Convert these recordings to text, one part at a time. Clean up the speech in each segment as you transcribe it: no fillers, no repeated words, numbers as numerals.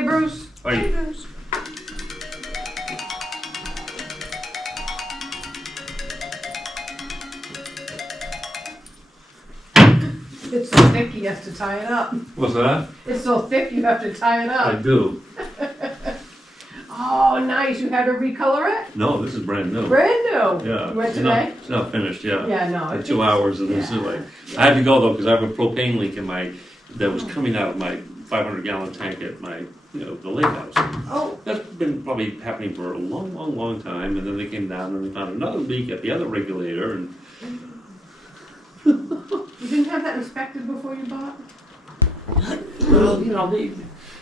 Hey, Bruce. Hi. Hey, Bruce. It's so thick you have to tie it up. What's that? It's so thick you have to tie it I up. do. Oh, nice. You had to recolor it? No, this is brand new. Brand new. Yeah. You went It's today? It's not finished, yeah. Yeah, no. Like 2 hours and this is like, I had to go though, because I have a propane leak in my, that was coming out of my 500-gallon tank at my, the lake house. Oh, That's been probably happening for a long, long, long time, and then they came down and they found another leak at the other regulator, and you didn't have that inspected before you bought? well, they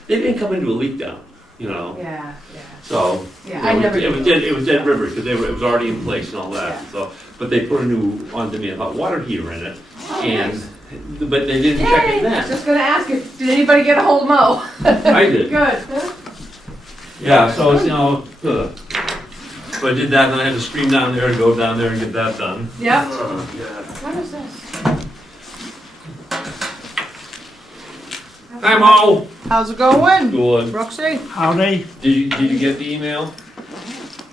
didn't come into a leak down, Yeah, yeah. So Yeah, I never it was did. dead river because it was already in place and all that. Yeah. So, but they put a new onto me a hot water heater in it, Oh, and nice. but they didn't check it Yay! then. Just gonna ask you, did anybody get a hold of Mo? I did. Good. Yeah. So it's so I did that, and I had to scream down there and go down there and get that done. Yep. Yeah. What is this? Hi, Mo. How's it going? Good. Brooksy? Howdy. Did you get the email?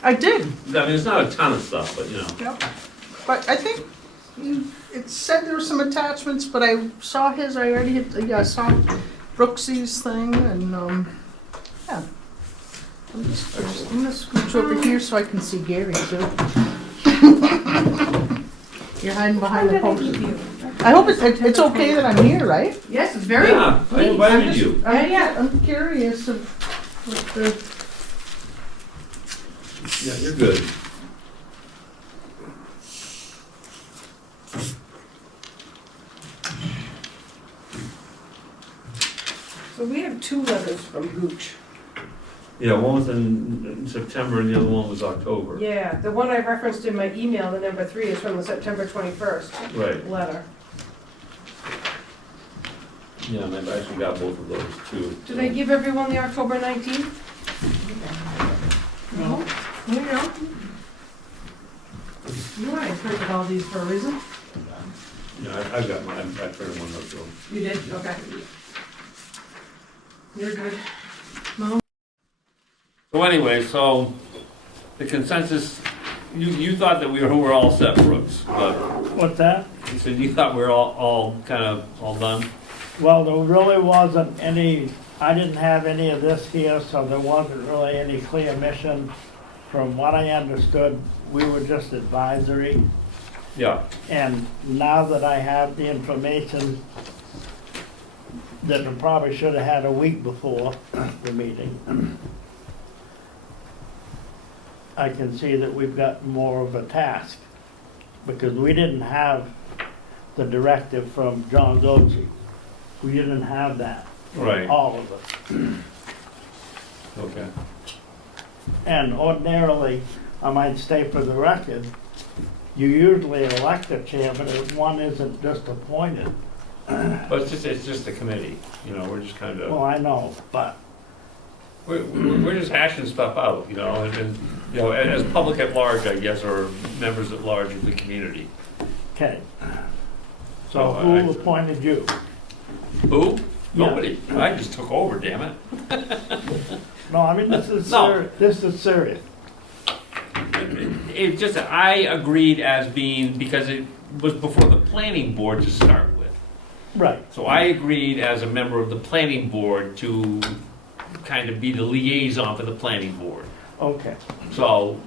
I did. I mean, it's not a ton of stuff, but Yep. But I think it said there were some attachments, but I saw his, I already hit, I saw Brooksy's thing and, yeah. I'm gonna scooch over here so I can see Gary too. You're hiding behind the post. I hope it's okay that I'm here, right? Yes, it's very. Yeah, I invited you. Yeah. I'm curious of what the, Yeah, you're good. So we have two letters from Gooch. Yeah, one was in September and the other one was October. Yeah, the one I referenced in my email, the number 3, is from the September 21st Right. letter. Yeah, and I've actually got both of those too. Do they give everyone the October 19th? No. There you go. You know I printed all these for a reason. Yeah, I've got mine. I printed one of those. You did? Okay. You're good. So anyway, so the consensus, you thought that we were all set, Brooks, but What's that? you said you thought we were all kind of all done? Well, there really wasn't any, I didn't have any of this here, so there wasn't really any clear mission. From what I understood, we were just advisory. Yeah. And now that I have the information that I probably should have had a week before the meeting, I can see that we've got more of a task, because we didn't have the directive from John Goetze. We didn't have that, Right. all of it. Okay. And ordinarily, I might state for the record, you usually elect a chairman if one isn't just appointed. But it's just a committee, we're just kind Well, of, I know, but we're just hashing stuff out, and as public at large, I guess, or members at large of the community. okay. So Oh, who appointed you? Who? Yeah. Nobody. I just took over, damn it. No, I mean, this is No. serious. This is serious. It just, I agreed as being, because it was before the planning board to start with. Right. So I agreed as a member of the planning board to kind of be the liaison for the planning board. Okay. So,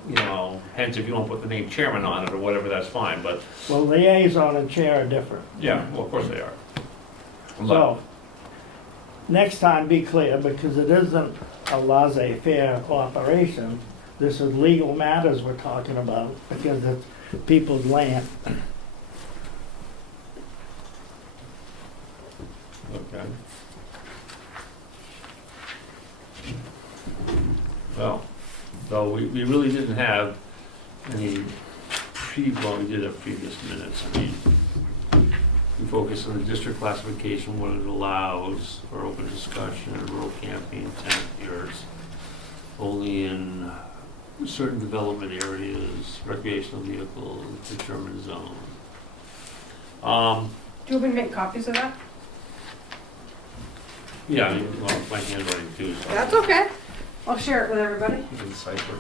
hence if you don't put the name chairman on it or whatever, that's fine, but, Well, liaison and chair are different. yeah, well, of course they are. So, next time be clear, because it isn't a laissez-faire operation. This is legal matters we're talking about, because it's people's land. Okay. Well, so we really didn't have any well, we did have previous minutes. We focused on the district classification, what it allows for open discussion, rural camping, tent years, only in certain development areas, recreational vehicles, determined zone. Do you want me to make copies of that? Yeah, I mean, well, my handwriting too, so. That's okay. I'll share it with everybody. You can cipher.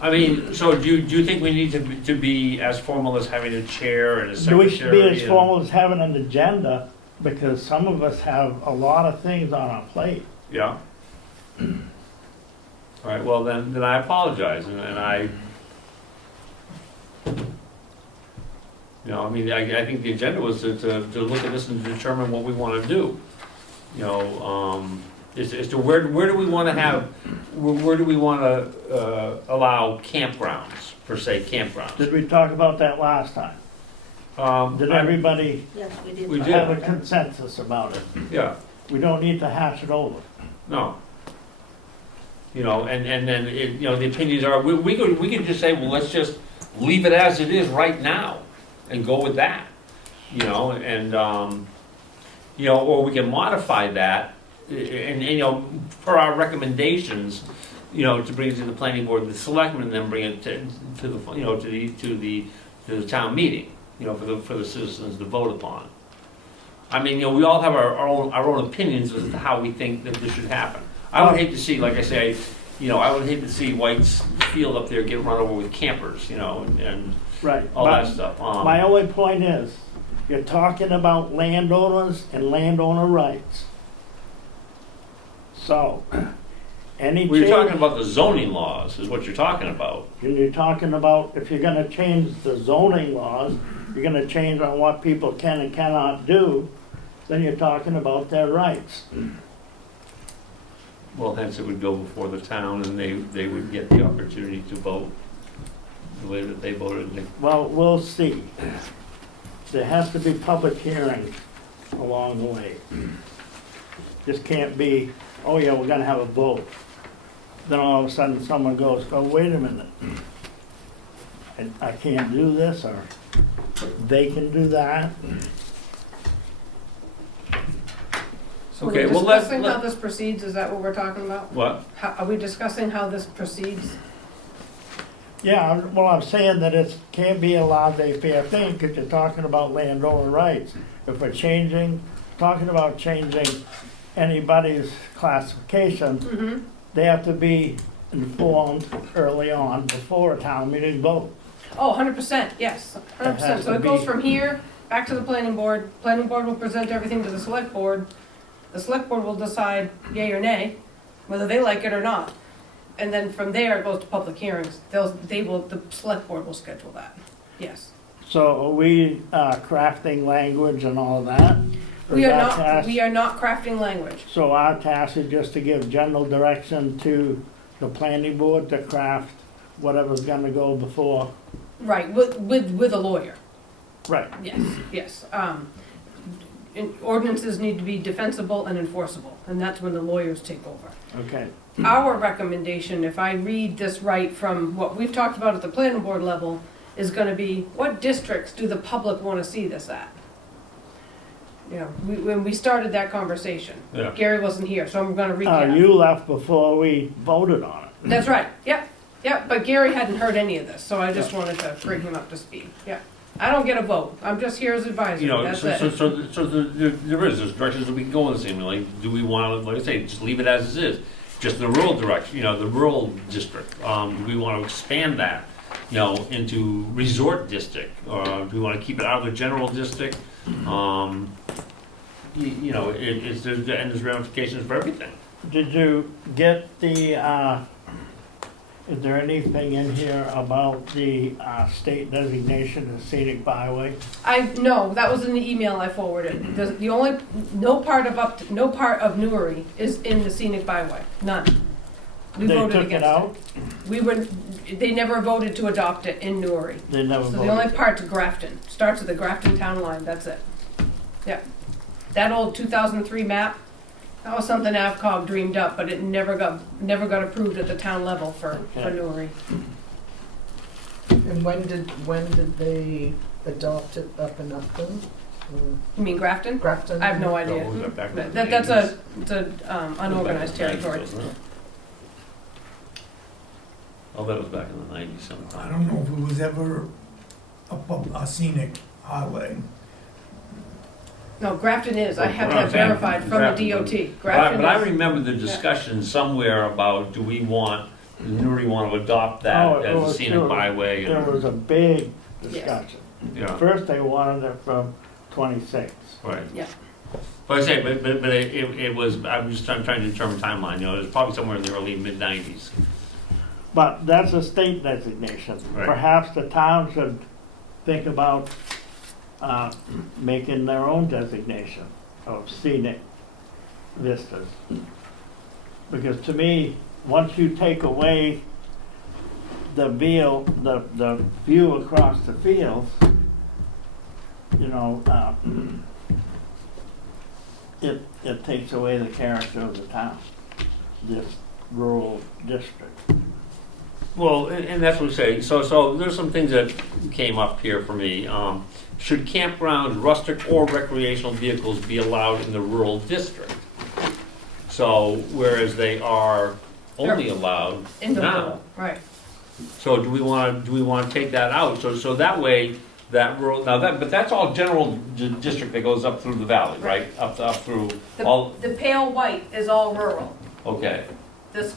I mean, so do you think we need to be as formal as having a chair and a Do we should be secretary? as and- formal as having an agenda, because some of us have a lot of things on our plate. Yeah. All right, well, then I apologize, and I, I mean, I think the agenda was to look at this and determine what we want to do. As to where do we want to have, where do we want to allow campgrounds, per se, campgrounds? Did we talk about that last time? Did everybody Yes, we did. We talk did. have a about that. consensus about it? Yeah, We don't need to hash it over. no. And then, the opinions are, we could just say, well, let's just leave it as it is right now and go with that, or we can modify that and per our recommendations, to bring it to the planning board, the selectmen, and then bring it to the town meeting, for the citizens to vote upon. I mean, we all have our own opinions as to how we think that this should happen. I would hate to see, like I say, I would hate to see White's Field up there get run over with campers, and Right. all but that stuff. My only point is, you're talking about landowners and landowner rights. So, any Well, you're talking change, about the zoning laws, is what you're talking about. and you're talking about, if you're gonna change the zoning laws, you're gonna change on what people can and cannot do, then you're talking about their rights. Well, hence it would go before the town, and they would get the opportunity to vote the way that they voted. Well, we'll see. There has to be public hearings along the way. Just can't be, oh yeah, we're gonna have a vote. Then all of a sudden someone goes, oh, wait a minute. I can't do this, or they can do that. So Okay, we're well, let's- discussing how this proceeds, is that what we're talking about? What? Are we discussing how this proceeds? Yeah, well, I'm saying that it can't be a laissez-faire thing, because you're talking about landowner rights. If we're talking about changing anybody's classification, Mm-hmm. they have to be informed early on before a town meeting vote. Oh, 100%, yes, 100%. has So to it goes be- from here, back to the planning board. Planning board will present everything to the select board. The select board will decide yay or nay, whether they like it or not. And then from there, it goes to public hearings. The select board will schedule that, yes. So are we crafting language and all of that? Or We is are our not, task- we are not crafting language. So our task is just to give general direction to the planning board to craft whatever's gonna go before? Right, with a lawyer, Right. yes, yes. Ordinances need to be defensible and enforceable, and that's when the lawyers take over. Okay. Our recommendation, if I read this right from what we've talked about at the planning board level, is gonna be, what districts do the public wanna see this at? When we started that conversation, Yeah. Gary wasn't here, so I'm gonna recap. You left before we voted on it. That's right, yep, but Gary hadn't heard any of this, so I just wanted to bring him up to speed, yeah. I don't get a vote, I'm just here as advisory, that's So it. there is, there's directions that we can go in this, like, do we want to, like I say, just leave it as it is? Just the rural direction, the rural district, do we want to expand that, into resort district? Or do we want to keep it out of the general district? There's ramifications for everything. Did you get the, is there anything in here about the state designation of scenic byway? No, that was in the email I forwarded. The only, no part of Newry is in the scenic byway, none. We They voted took it against out? They never voted to adopt it in Newry. They never So the only voted. part's Grafton, starts at the Grafton town line, that's it. Yeah. That old 2003 map, that was something AvCog dreamed up, but it never got approved at the town level for Okay. Newry. And when did they adopt it up in Upton? You mean Grafton? Grafton? I have no So idea. was that back in the That's 80s? it's a unorganized territory. Wasn't it? Oh, that was back in the 90s I sometime. don't know if it was ever a scenic highway. No, Grafton is, I have What I'm that saying, verified from the Grafton. DOT. But I Grafton is, remember the discussion somewhere about, do we want, does Newry want to adopt Oh, that it as a was scenic true. byway? There was a big discussion. Yeah, First, they wanted it from 26. right. Yeah. But I say, but it was, I'm just trying to determine timeline, you know, it was probably somewhere in the early, mid-90s. But that's a state designation. Right. Perhaps the town should think about making their own designation of scenic vistas. Because to me, once you take away the view across the fields, you know, it takes away the character of the town, this rural district. Well, and that's what we say, so there's some things that came up here for me. Should campgrounds, rustic or recreational vehicles be allowed in the rural district? So, whereas they are only allowed in the now. rural, right. So do we want to take that out? So that way, that rural, but that's all general district that goes up through the valley, right? Up through all, The pale white is all rural. okay, This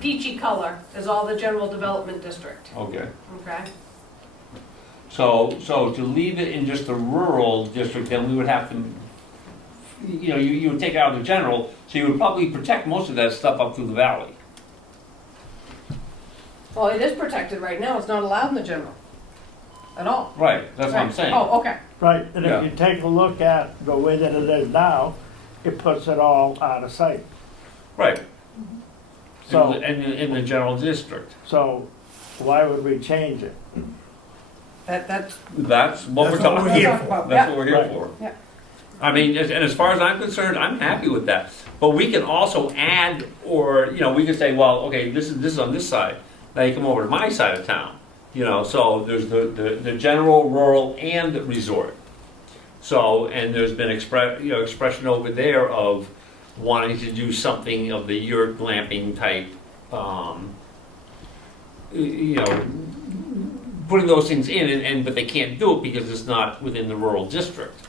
peachy color is all the general development district, okay. okay? So to leave it in just the rural district, then we would have to, you know, you would take out the general, so you would probably protect most of that stuff up through the valley. Well, it is protected right now, it's not allowed in the general, at all. Right, that's what I'm Right. saying. Oh, okay. Right, and Yeah. if you take a look at the way that it is now, it puts it all out of sight. Right. So- In the general district. So why would we change it? That's, That's what we're That's what talking we're here about. for. That's what we're here Right. for. Yeah. I mean, and as far as I'm concerned, I'm happy with that. But we can also add, or, you know, we can say, well, okay, this is on this side. Now you come over to my side of town. You know, so there's the general, rural, and resort. So, and there's been expression over there of wanting to do something of the yurt glamping type, you know, putting those things in, but they can't do it because it's not within the rural district.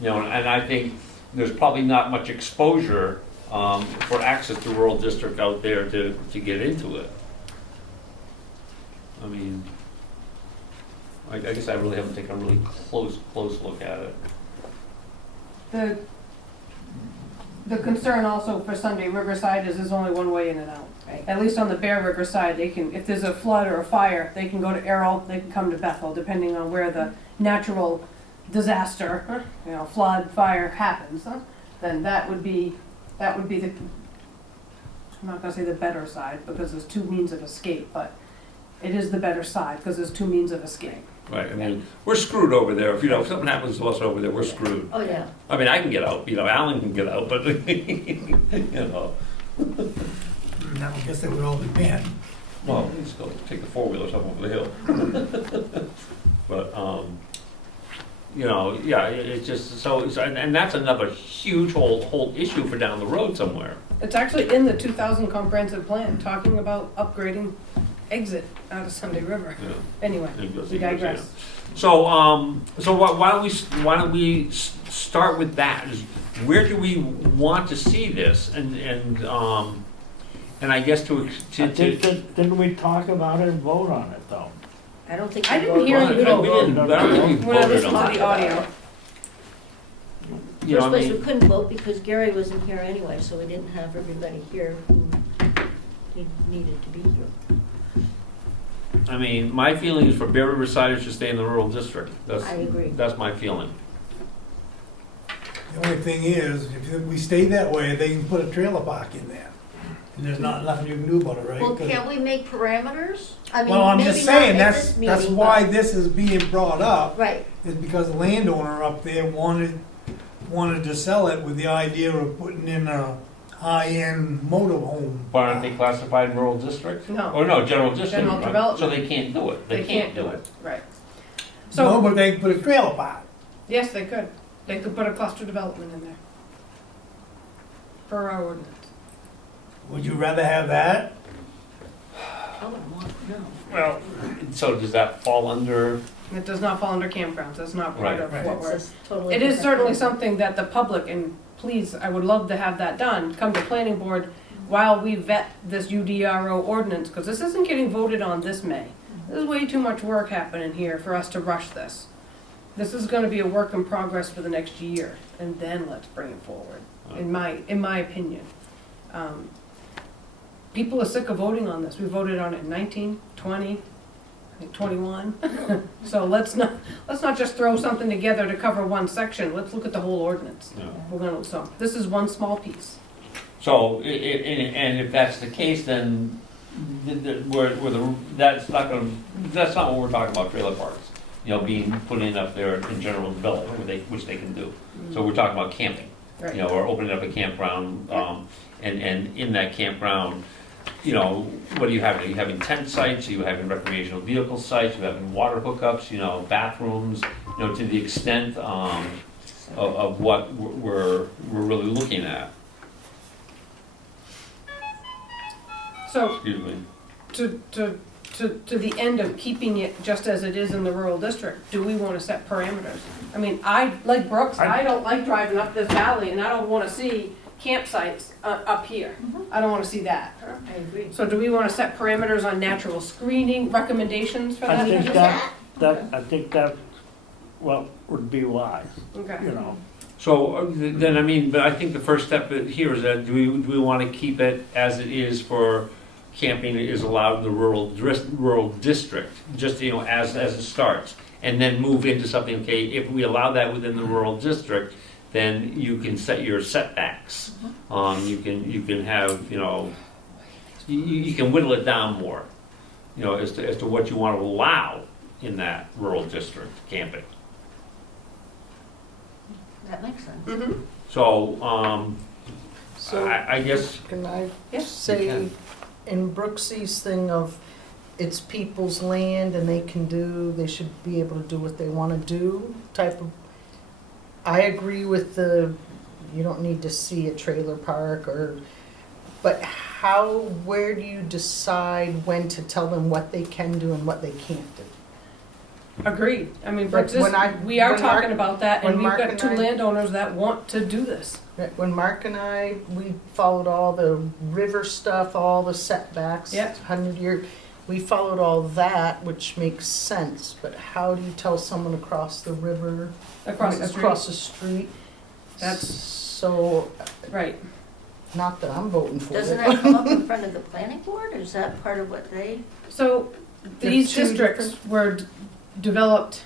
You know, and I think there's probably not much exposure for access to rural district out there to get into it. I mean, I guess I really haven't taken a really close look at it. the concern also for Sunday Riverside is there's only one way in and out. At least on the Bear River side, they can, if there's a flood or a fire, they can go to Errol, they can come to Bethel, depending on where the natural disaster, you know, flood, fire happens, then that would be the, I'm not gonna say the better side, because there's two means of escape, but it is the better side, because there's two means of escape. Right, I mean, we're screwed over there. If, you know, if something happens to us over there, we're screwed. Oh, yeah. I mean, I can get out, you know, Alan can get out, but, you know, Now, I guess they would all depend. well, let's go take the four-wheelers up over the hill. But, you know, yeah, it's just, so, and that's another huge whole issue for down the road somewhere. It's actually in the 2000 comprehensive plan, talking about upgrading exit out of Sunday River. Yeah. Anyway, we digress. So, why don't we start with that? Where do we want to see this? And I guess Didn't we talk about it and vote on it though? I don't think. I we didn't hear voted. any vote. we didn't, I don't think we When I voted listened on to it. the audio, You know, First I place, we mean, couldn't vote because Gary wasn't here anyway, so we didn't have everybody here who needed to be here. I mean, my feeling is for Bear River Siders to stay in the rural district. I agree. That's my feeling. The only thing is, if we stay that way, they can put a trailer park in there. And there's nothing you can do about it, right? Well, 'Cause- can't we make parameters? I mean, Well, I'm maybe just not saying, at that's this meeting, why but- this is being brought up, Right, is because the landowner up there wanted to sell it with the idea of putting in a high-end motorhome. Why aren't they classified rural district? No. Or no, general district. General right? development. So they can't do it. They can't do it. Right. No, So, but they can put a trailer park. yes, they could. They could put a cluster development in there. Per our ordinance. Would you rather have that? I wouldn't want, no. Well, so does that fall under It does not fall under campgrounds, that's not part Right. of Right. what we're. It's a totally It is different certainly thing. something that the public, and please, I would love to have that done, come to planning board while we vet this UDRO ordinance, because this isn't getting voted on this May. There's way too much work happening here for us to rush this. This is gonna be a work in progress for the next year, and then let's bring it forward, in my opinion. People are sick of voting on this. We voted on it in 19, 20, I think 21. So let's not just throw something together to cover one section. Let's look at the whole ordinance. Yeah. So this is one small piece. So, and if that's the case, then that's not what we're talking about, trailer parks. You know, being put in up there in general development, which they can do. So we're talking about camping, Right. you know, or opening up a campground, and in that campground, you know, what do you have? Are you having tent sites? Are you having recreational vehicle sites? Are you having water hookups? You know, bathrooms? You know, to the extent of what we're really looking at. So Excuse me. to the end of keeping it just as it is in the rural district, do we want to set parameters? I mean, like Brooks, I don't like driving up this valley, and I don't want to see campsites up here. I don't want to see that. I agree. So do we want to set parameters on natural screening, recommendations for I that? think I think that, well, would be wise, Okay. you know. So then, I mean, but I think the first step here is that do we want to keep it as it is for camping is allowed in the rural district, just, you know, as it starts, and then move into something, okay, if we allow that within the rural district, then you can set your setbacks. You can have, you know, you can whittle it down more, you know, as to what you want to allow in that rural district camping. That makes sense. Mm-hmm. So, So I guess, can I Yeah. say, You in Brooksy's thing of it's people's land and they should be able to do what they want to do type of, I agree with you don't need to see a trailer park but where do you decide when to tell them what they can do and what they can't do? Agreed. I mean, But Brooks, we are when Mark- talking about that, and when we've Mark got and two I- landowners that want to do this. When Mark and we followed all the river stuff, all the setbacks, Yep. 100-year, we followed all that, which makes sense, but how do you tell someone across the river? Across the street. Across the street? That's- So, Right. not that I'm voting for Doesn't it. that come up in front of the planning board, or is that part of what they? So They're these two districts were developed,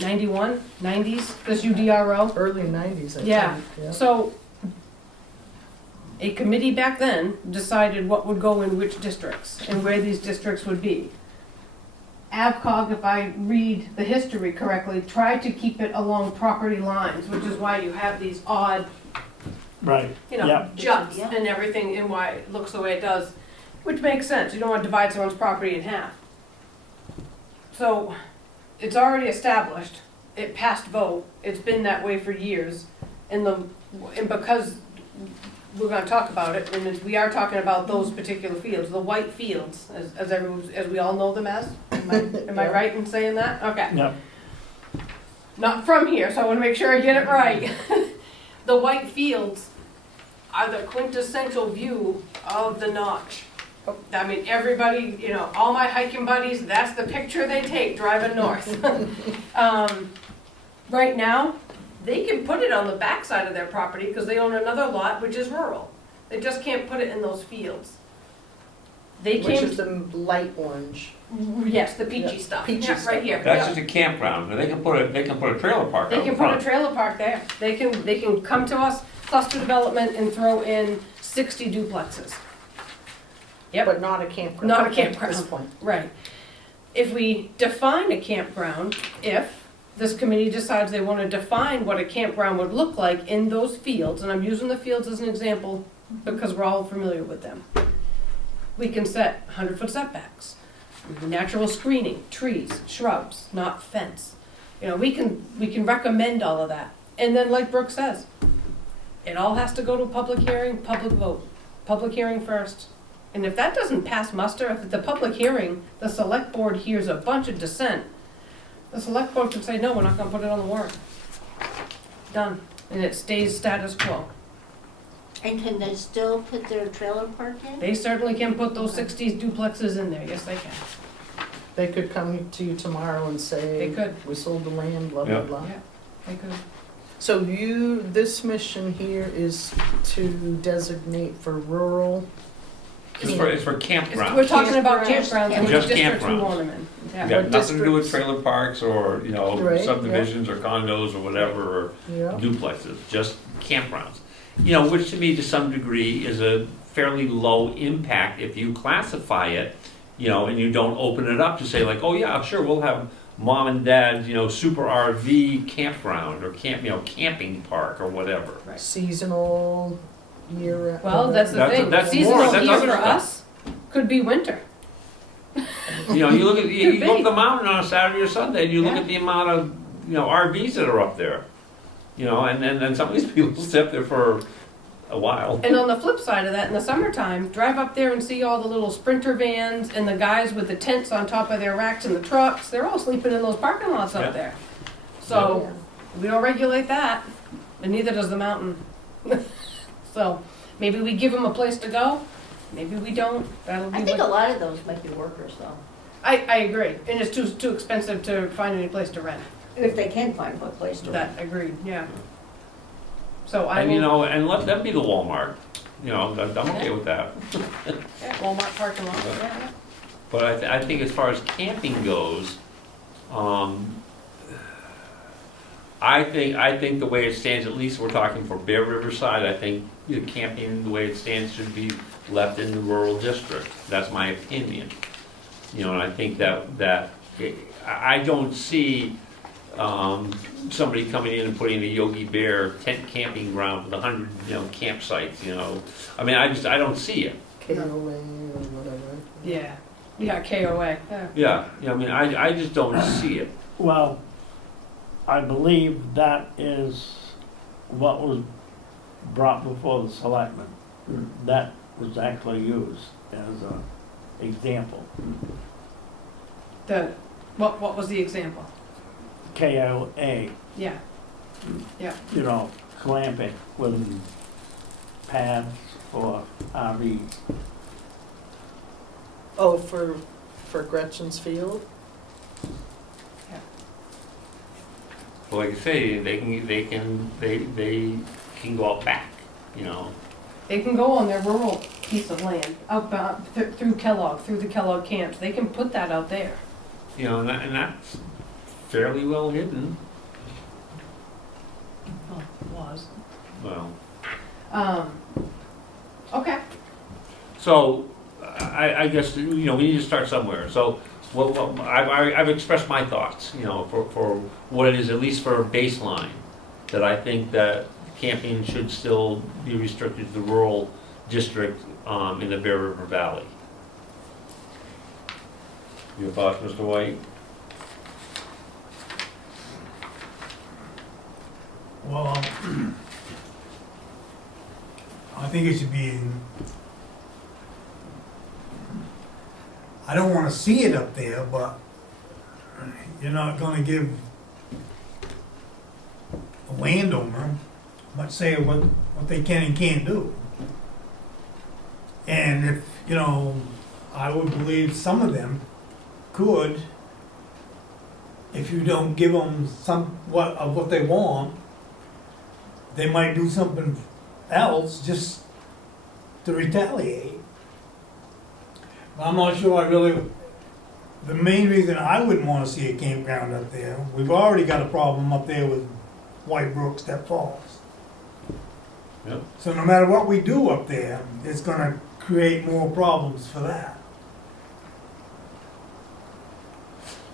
91, 90s, this UDRO. Early 90s, I think. Yeah. So a committee back then decided what would go in which districts and where these districts would be. AvCog, if I read the history correctly, tried to keep it along property lines, which is why you have these odd, Right, you know, Yeah. juts Yeah. and everything, and why it looks the way it does, which makes sense. You don't want to divide someone's property in half. So it's already established. It passed vote. It's been that way for years. And because we're going to talk about it, and we are talking about those particular fields, the white fields, as we all know them as. Am I right in saying that? Okay. yeah, Not from here, so I want to make sure I get it right. The white fields are the quintessential view of the notch. I mean, everybody, you know, all my hiking buddies, that's the picture they take driving north. Right now, they can put it on the backside of their property because they own another lot which is rural. They just can't put it in those fields. They Which can't, is the light orange. yes, the peachy Yeah, stuff. peachy Yeah, stuff. right here. that's Yeah. just a campground, they can put a trailer park They out can in put a front. trailer park there. They can come to us, cluster development, and throw in 60 duplexes. Yep. But not a campground. Not a At this campground. point. Right. If we define a campground, if this committee decides they want to define what a campground would look like in those fields, and I'm using the fields as an example because we're all familiar with them, we can set 100-foot setbacks, natural screening, trees, shrubs, not fence. You know, we can recommend all of that. And then like Brooke says, it all has to go to a public hearing, public vote. Public hearing first. And if that doesn't pass muster, if at the public hearing, the select board hears a bunch of dissent, The select board could say, no, we're not gonna put it on the warrant. Done, and it stays status quo. And can they still put their trailer park in? They certainly can put those 60 duplexes in there, yes, they can. They could come to you tomorrow and say. They could. We sold the land, blah, blah, Yeah. blah. Yeah, they could. So this mission here is to designate for rural. It's for campgrounds. We're talking about Campgrounds. campgrounds and which Just districts we campgrounds. want them in. Yeah, Yeah. nothing to do with districts. trailer parks or, you know, Right, yeah. subdivisions or condos or whatever, or Yeah. duplexes, just campgrounds. You know, which to me, to some degree, is a fairly low impact if you classify it, you know, and you don't open it up to say like, oh yeah, sure, we'll have mom and dad's, you know, super RV campground or camping park or whatever. Seasonal, year. Well, that's the That's- thing, that's seasonal more, that's here other for stuff. us could be winter. You know, you look at, you Could go up be. the mountain on a Saturday or Sunday and you look Yeah. at the amount of, you know, RVs that are up there. You know, and then some of these people stay up there for a while. And on the flip side of that, in the summertime, drive up there and see all the little Sprinter vans and the guys with the tents on top of their racks in the trucks, they're all sleeping in those parking lots Yeah. up there. So, we don't regulate that, and neither does the mountain. So, maybe we give them a place to go, maybe we don't, that'll be I think a what. lot of those might be workers though, I agree, and it's too expensive to find any place to rent, if they can find a place to rent. that, agreed, yeah. So I And you will, know, and let them be the Walmart. You know, I'm okay with that. yeah, Walmart parking lot, yeah. But I think as far as camping goes, I think the way it stands, at least we're talking for Bear Riverside, I think you know, camping, the way it stands, should be left in the rural district. That's my opinion. You know, and I think that I don't see somebody coming in and putting a Yogi Bear tent camping ground with 100, you know, campsites, you know. I mean, I don't see it. KOA or whatever. Yeah, KOA, yeah. Yeah, I mean, I just don't see it. Well, I believe that is what was brought before the selectmen. That was actually used as an example. What was the example? KOA, Yeah, you know, clamping with pads for RVs. Oh, for Gretchen's Field? Well, like I say, they can go out back, you know. they can go on their rural piece of land, up, through Kellogg, through the Kellogg camps, they can put that out there. You know, and that's fairly well hidden. Oh, was. Well, Okay, so I guess, you know, we need to start somewhere. So I've expressed my thoughts, you know, for what it is, at least for a baseline, that I think that camping should still be restricted to the rural district in the Bear River Valley. Your thoughts, Mr. White? Well, I think it should be in, I don't wanna see it up there, but you're not gonna give a landowner much say of what they can and can't do. And if, you know, I would believe some of them could, if you don't give them somewhat of what they want, they might do something else just to retaliate. But I'm not sure the main reason I wouldn't want to see a campground up there, we've already got a problem up there with White Brook Step Falls. Yep. So no matter what we do up there, it's gonna create more problems for that.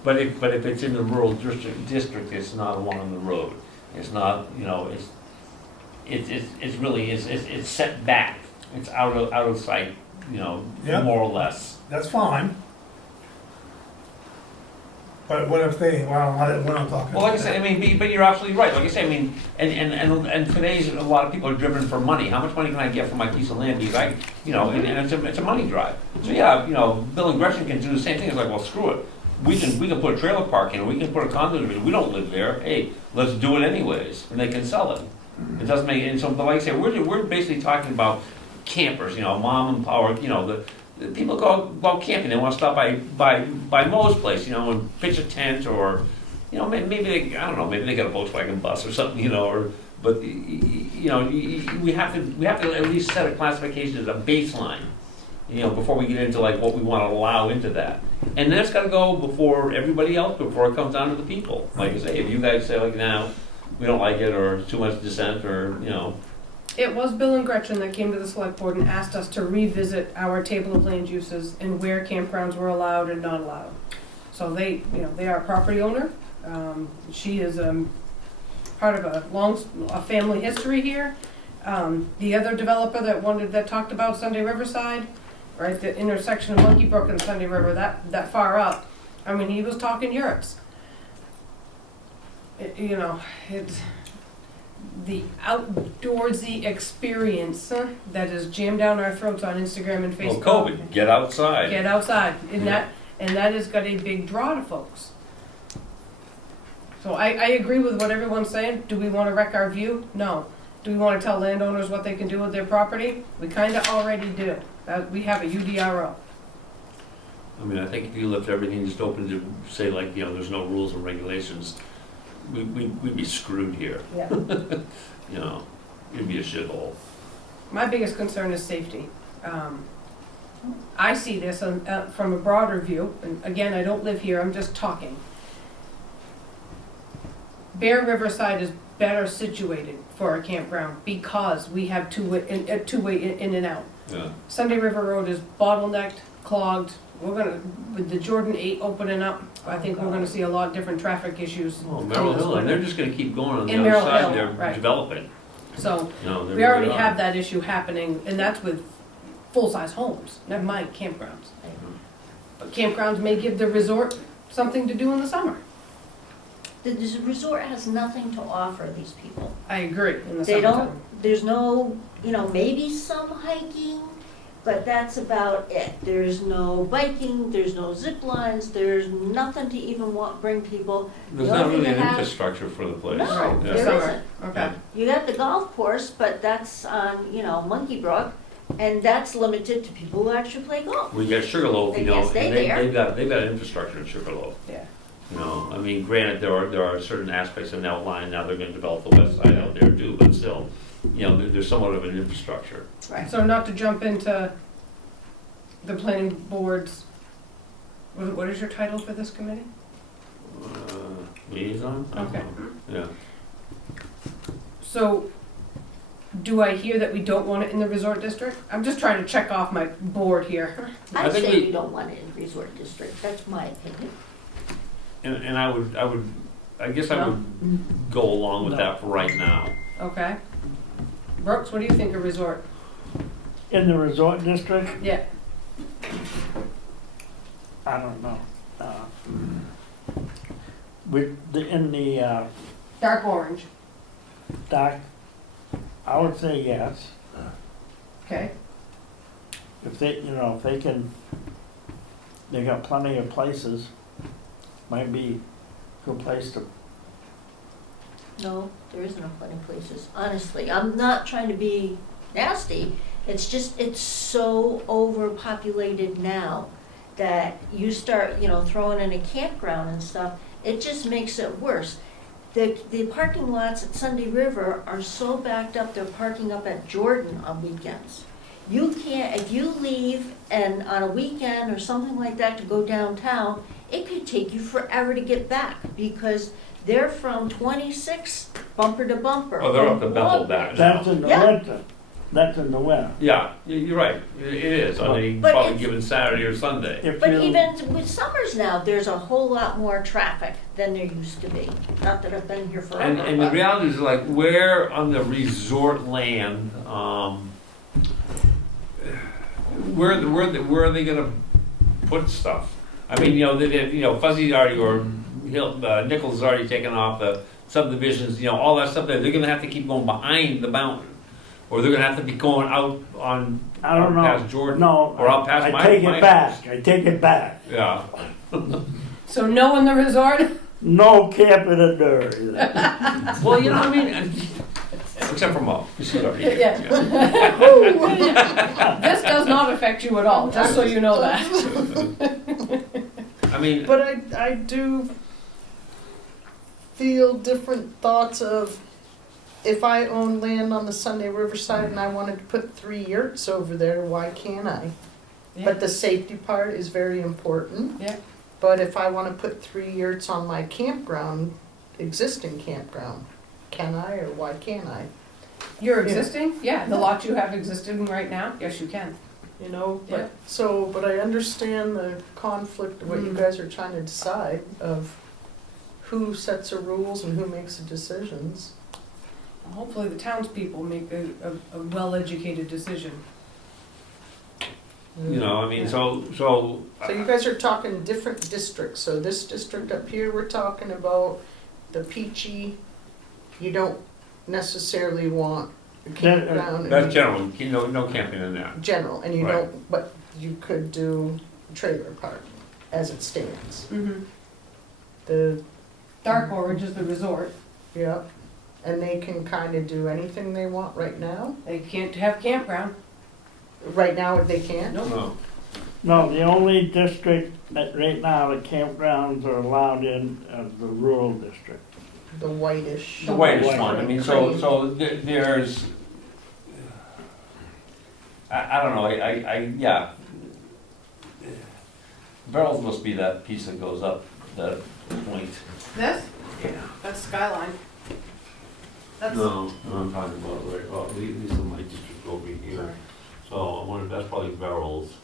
But if it's in the rural district, it's not along the road. It's not, you know, it's really, it's set back. It's out of sight, you know, Yep. more or less. That's fine. But what if they, well, we're not talking Well, like I about said, that. I mean, but you're absolutely right. Like I say, I mean, and today's, a lot of people are driven for money. How much money can I get for my piece of land? Because I, you know, and it's a money drive. So yeah, you know, Bill and Gretchen can do the same thing. It's like, well, screw it. we can put a trailer park in, we can put a condo in, we don't live there, hey, let's do it anyways, and they can sell it. It doesn't make, and so, but like I said, we're basically talking about campers, mom and power, the people go camping, they wanna stop by Mo's place, and pitch a tent, or, maybe they, I don't know, maybe they got a Volkswagen bus or something, but, we have to at least set a classification as a baseline, before we get into like what we wanna allow into that. And that's gotta go before everybody else, before it comes down to the people. Like I say, if you guys say like, now, we don't like it, or too much dissent, or, It was Bill and Gretchen that came to the select board and asked us to revisit our table of land uses and where campgrounds were allowed and not allowed. So they are a property owner. She is part of a family history here. The other developer that talked about Sunday Riverside, right, the intersection of Monkey Brook and Sunday River, that far up, I mean, he was talking yurts. It's the outdoorsy experience that is jammed down our throats on Instagram and well, Facebook. COVID, get outside. Get outside, and Yeah. that has got a big draw to folks. So I agree with what everyone's saying. Do we wanna wreck our view? No. Do we wanna tell landowners what they can do with their property? We kinda already do. We have a UDRO. I mean, I think if you left everything just open to say like, there's no rules and regulations, we'd be screwed here, Yeah. It'd be a shithole. My biggest concern is safety. I see this from a broader view, and again, I don't live here, I'm just talking. Bear Riverside is better situated for a campground because we have two-way in and out. Yeah. Sunday River Road is bottlenecked, clogged. With the Jordan 8 opening up, I think we're gonna see a lot of different traffic issues. Oh, Merrill this Hill, and winter. they're just gonna keep going on the In other Merrill side, Hill, they're right. developing. So, They we really already are. have that issue happening, and that's with full-size homes, never mind campgrounds. But campgrounds may give the resort something to do in the summer. The resort has nothing to offer these people. I agree, in the They summertime. don't, there's no, maybe some hiking, but that's about it. There's no biking, there's no zip lines, there's nothing to even bring people. There's The not only really thing an they have- infrastructure for the place. No, Right, Yeah. for there summer. isn't. Okay. You got the golf course, but that's on, Monkey Brook, and that's limited to people who actually play golf. We got Sugarloaf, They and can't stay there. they've got infrastructure in Sugarloaf. Yeah. I mean, granted, there are certain aspects of that line, now they're gonna develop the west side out there too, but still, there's somewhat of an infrastructure. Right, so not to jump into the planning board's, what is your title for this committee? Liaison? I don't Okay. know. Yeah. So, do I hear that we don't want it in the resort district? I'm just trying to check off my board here. I I'd think say we- you don't want it in resort district, that's my opinion. And I guess I No? would go along with No. that for right now. Okay. Brooks, what do you think of resort? In the resort district, Yeah, I don't know. In the dark orange, dark, I would say yes. okay? If they can, they got plenty of places, might be a good place to, No, there isn't a plenty of places, honestly. I'm not trying to be nasty. It's just, it's so overpopulated now that you start, throwing in a campground and stuff, it just makes it worse. The parking lots at Sunday River are so backed up, they're parking up at Jordan on weekends. You can't, if you leave and on a weekend or something like that to go downtown, it could take you forever to get back because they're from 26 bumper to bumper. Oh, they're up to from Bethel Walgreens. back. that's in the Yeah. winter. That's in the winter. Yeah, you're right, it is, on a But probably it's- given Saturday or Sunday. If But you- even with summers now, there's a whole lot more traffic than there used to be. Not that I've been here forever. And the but- reality is like, where on the resort land, where are they gonna put stuff? I mean, Fuzzy's already, or Nichols has already taken off the subdivisions, all that stuff, they're gonna have to keep going behind the mountain. Or they're gonna have to be going out on, I don't know. past Jordan. No, Or out past I my- take my it back. house. I take it back. Yeah. So no in the resort? No camping at Newry. Well, you know, I mean, except for Mo, she's already here. Yeah. This does not affect you at all, just so you know that. I mean, But I do feel different thoughts of if I own land on the Sunday Riverside and I wanted to put 3 yurts over there, why can't I? But the safety part is very important. Yeah. But if I wanna put 3 yurts on my campground, existing campground, can I or why can't I? You're existing? Yeah, the lot you have existing right now? Yes, you can. You know, Yeah. but I understand the conflict of what you guys are trying to decide of who sets the rules and who makes the decisions. Hopefully the townspeople make a well-educated decision. you know, I mean, Yeah. so. So you guys are talking different districts, so this district up here, we're talking about the Peachy, you don't necessarily want a campground. That's general, you know, no camping in there. General, and you Right. don't, but you could do trailer park as it stands. Mm-hmm. The, Dark Orange is the resort. yeah, and they can kinda do anything they want right now. They can't have campground. Right now, they can't. Nope. No, No, the only district that right now the campgrounds are allowed in is the rural district. The whitish. the whitest one, I mean, so there's, I don't know, yeah. Barrels must be that piece that goes up that point. This? Yeah. That's Skyline. That's. No, I'm talking about, right, oh, these are my district over here. Sorry. So I wonder, that's probably Barrels,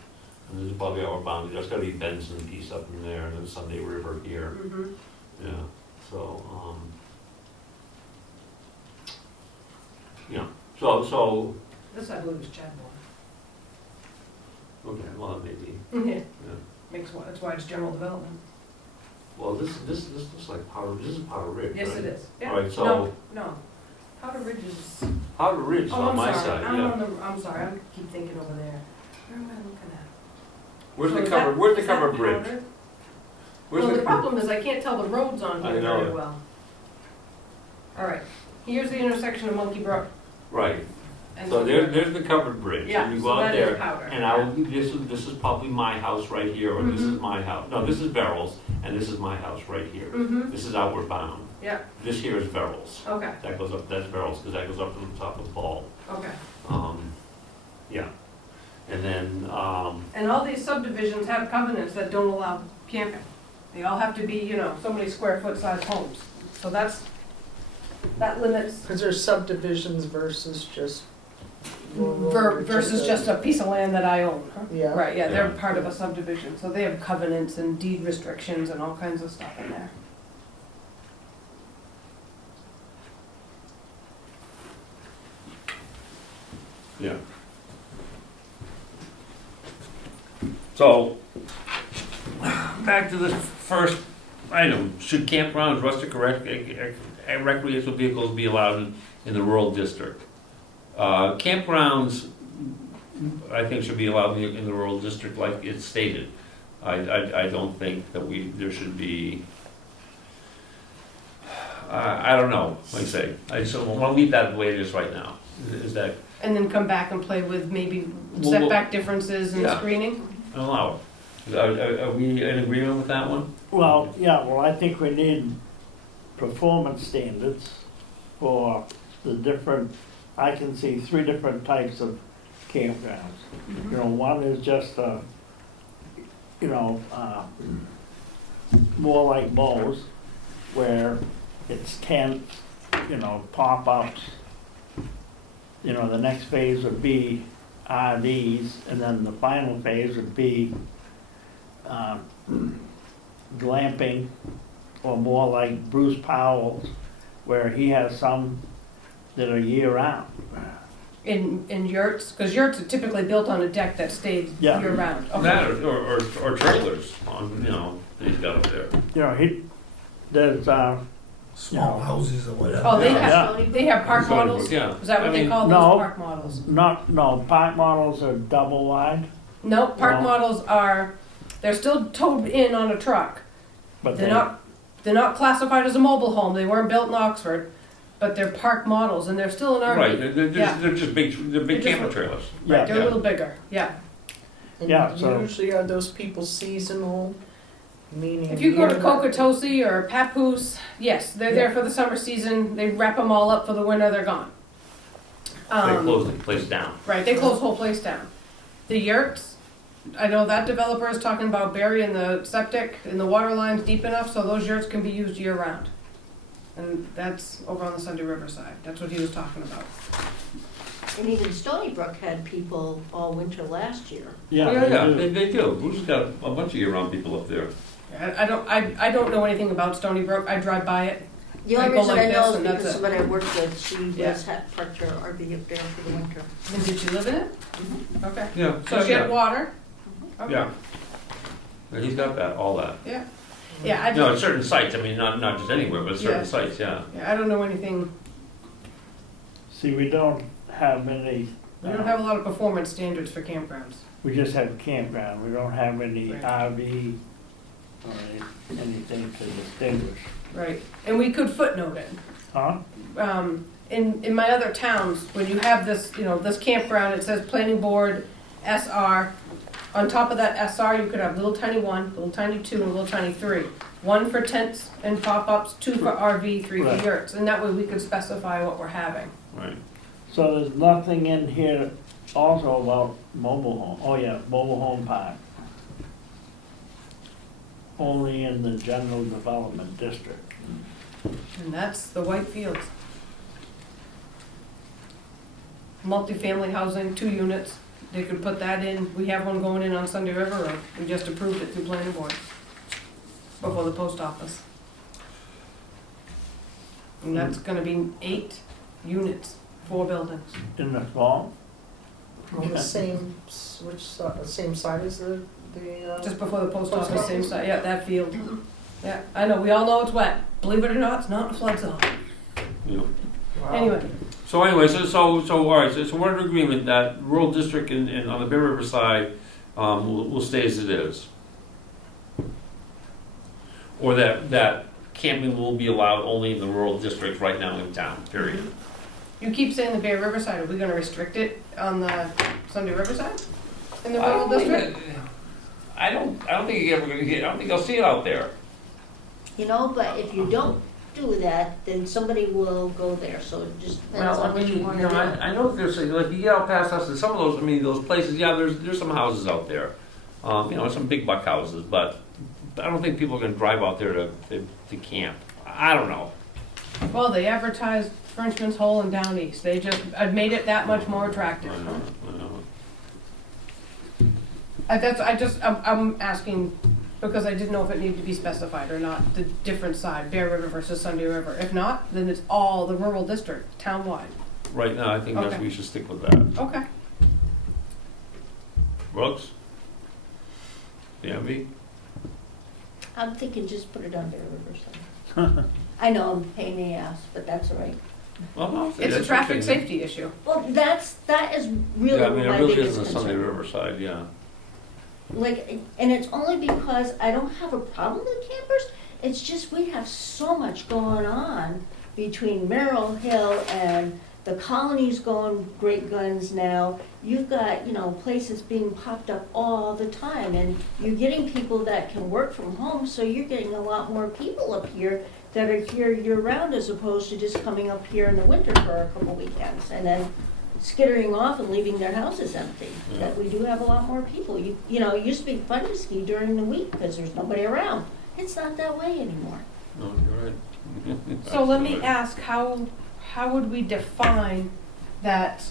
and this is probably our boundary, that's gotta be Benson piece up in there, and then Sunday River here, Mm-hmm. yeah, so, yeah, so, This I believe is Chadbourne. okay, well, maybe, Yeah. yeah. That's why it's general development. Well, this looks like Powder, this is Powder Ridge, right? Yes, it is. Yeah. All right, so- No. Powder Ridge is. Powder Ridge is Oh, on I'm my sorry. side, I'm yeah. on the. I'm sorry. I keep thinking over there. Where am I looking at? Where's So the is covered, that- where's the is that covered bridge? Powder? Where's Well, the problem is I can't tell the roads on I here know very it. well. All right. Here's the intersection of Monkey Brook. Right, And so there's the covered bridge, Yeah. and you So go out that there, is Powder. and I will, this is probably my house right here, or this is Mhm. my house, no, this is Barrels, and this is my house right here. Mm-hmm. This is Outward Bound. Yeah. This here is Barrels. Okay. That goes up, that's Barrels, because that goes up to the top of Ball. Okay. Yeah. And then, And all these subdivisions have covenants that don't allow camping. They all have to be, so many square foot size homes. So that limits Because there's subdivisions versus just rural, which is versus just a piece of land that I own. Huh? Yeah. Right, yeah, they're Yeah. part of a subdivision, so they have covenants and deed restrictions and all kinds of stuff in there. yeah. So, back to the first item, should campgrounds, rustic recreational vehicles be allowed in the rural district? Campgrounds, I think, should be allowed in the rural district like it's stated. I don't think that there should be, I don't know, like I say, I just want to leave that the way it is right now. Is that, And then come back and play with maybe Well, setback differences and yeah. screening? allow it? Are we in agreement with that one? Well, yeah, well, I think we need performance standards for the different, I can see 3 different types of campgrounds. You know, one is just, more like Mo's, where it's tent, pop-ups. The next phase would be RVs, and then the final phase would be glamping, or more like Bruce Powell's, where he has some that are year-round. In yurts, because yurts are typically built on a deck that stays Yeah. year-round. Okay. That or trailers on, that he's got up there. There's, Small Yeah. houses or whatever. Oh, they Yeah. have park models? Yeah. Is that I what they mean, call those, no. park models? no, park models are double wide. No, park No. models they're still towed in on a truck, But They're not classified as a mobile home, they weren't built in Oxford, but they're park models, and they're still an RV. Right, they're Yeah. just big, they're big They're just- camper trailers. Right, they're Yeah. a little bigger, yeah. And Yeah, so- usually are those people seasonal, meaning. If you go to year-round? Kokatosi or Papoose, yes, they're there for the summer season, they wrap them all up for the winter, they're gone. They closed the place down. Right, they close the whole place down. The yurts, I know that developer is talking about burying the septic and the water lines deep enough so those yurts can be used year round. And that's over on the Sunday River side, that's what he was talking about. And even Stony Brook had people all winter last year. Yeah, Oh, yeah, they do. they do. Bruce got a bunch of year-round people up there. I don't know anything about Stony Brook, I drive by it. The I only go reason like I this know is and that's because it. somebody I worked with, she Yeah. had parked her RV up there for the winter. And did she live in it? Okay. Yeah. So she had water? Okay. Yeah. Yeah, he's got that, all that. Yeah, yeah, I No, just, at certain sites, I mean, not just anywhere, but at certain Yeah. sites, yeah. yeah, I don't know anything, See, we don't have any, we don't have a lot of performance standards for campgrounds. we just have campground, we don't have any Right. RV or anything to distinguish. Right, and we could footnote it. Huh? In my other towns, when you have this, you know, this campground, it says planning board, SR. On top of that SR, you could have little tiny 1, little tiny 2, and little tiny 3. 1 for tents and pop-ups, 2 for RV, 3 Right. for yurts, and that way we could specify what we're having. Right. So there's nothing in here also about mobile home, oh yeah, mobile home park. Only in the general development district. And that's the white fields. Multifamily housing, 2 units, they could put that in, we have one going in on Sunday River Road, we just approved it through planning board. Before the post office. And that's gonna be 8 units, 4 buildings. In the fall? On the same, same side as the, Just before the post Post office, same office? side, yeah, that field. Yeah, I know, we all know it's wet, believe it or not, it's not in a flood zone. You know. wow. Anyway, So anyway, all right, so we're in agreement that rural district and on the Bear River side, will stay as it is. Or that camping will be allowed only in the rural district right now in town, period. you keep saying the Bear River side, are we gonna restrict it on the Sunday River side? In the rural district? I don't think you're ever gonna get, I don't think I'll see it out there. You know, but if you don't do that, then somebody will go there, so it just depends Well, I on what mean, you wanna do. I know there's, like, you get out past us and some of those, I mean, those places, yeah, there's some houses out there. Some big buck houses, but I don't think people are gonna drive out there to camp. I don't know. Well, they advertised Frenchman's Hole and Down East, they just, I've made it that much more attractive. I know. I'm asking because I didn't know if it needed to be specified or not, the different side, Bear River versus Sunday River. If not, then it's all the rural district, townwide. Right now, I think that's, Okay. we should stick with that. Okay. Brooks? DMV? I'm thinking just put it on Bear Riverside. I know, I'm a pain in the ass, but that's all right. Well, no, It's a that's traffic okay. safety issue. Well, that is really Yeah, I mean, my it really biggest is on the Sunday concern. River side, yeah. Like, and it's only because I don't have a problem with campers, it's just we have so much going on between Merrill Hill and the colony's going great guns now. You've got, places being popped up all the time, and you're getting people that can work from home, so you're getting a lot more people up here that are here year-round as opposed to just coming up here in the winter for a couple weekends and then skittering off and leaving their houses empty. Yeah. That we do have a lot more people. It used to be fun to ski during the week because there's nobody around. It's not that way anymore. No, you're right. So let me ask, how would we define that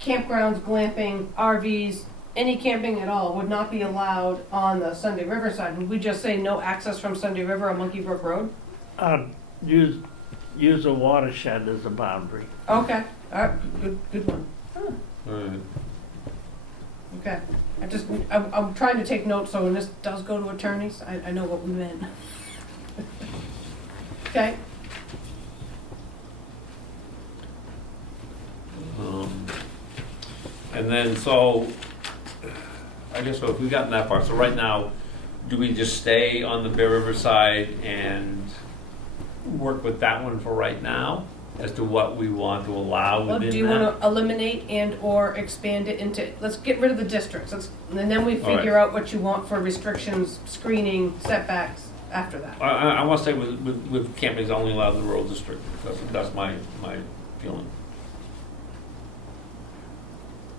campgrounds, glamping, RVs, any camping at all would not be allowed on the Sunday River side? Would we just say no access from Sunday River on Monkey Brook Road? Use a watershed as a boundary. Okay, all right, good one. Alright. Okay, I'm trying to take notes, so when this does go to attorneys, I know what we meant. Okay, And then, so, I guess so if we've gotten that far, so right now, do we just stay on the Bear River side and work with that one for right now as to what we want to allow Well, within do you that? wanna eliminate and or expand it into, let's get rid of the districts, and then we All right. figure out what you want for restrictions, screening, setbacks after that. I want to stay with campings only allowed in the rural district. That's my feeling.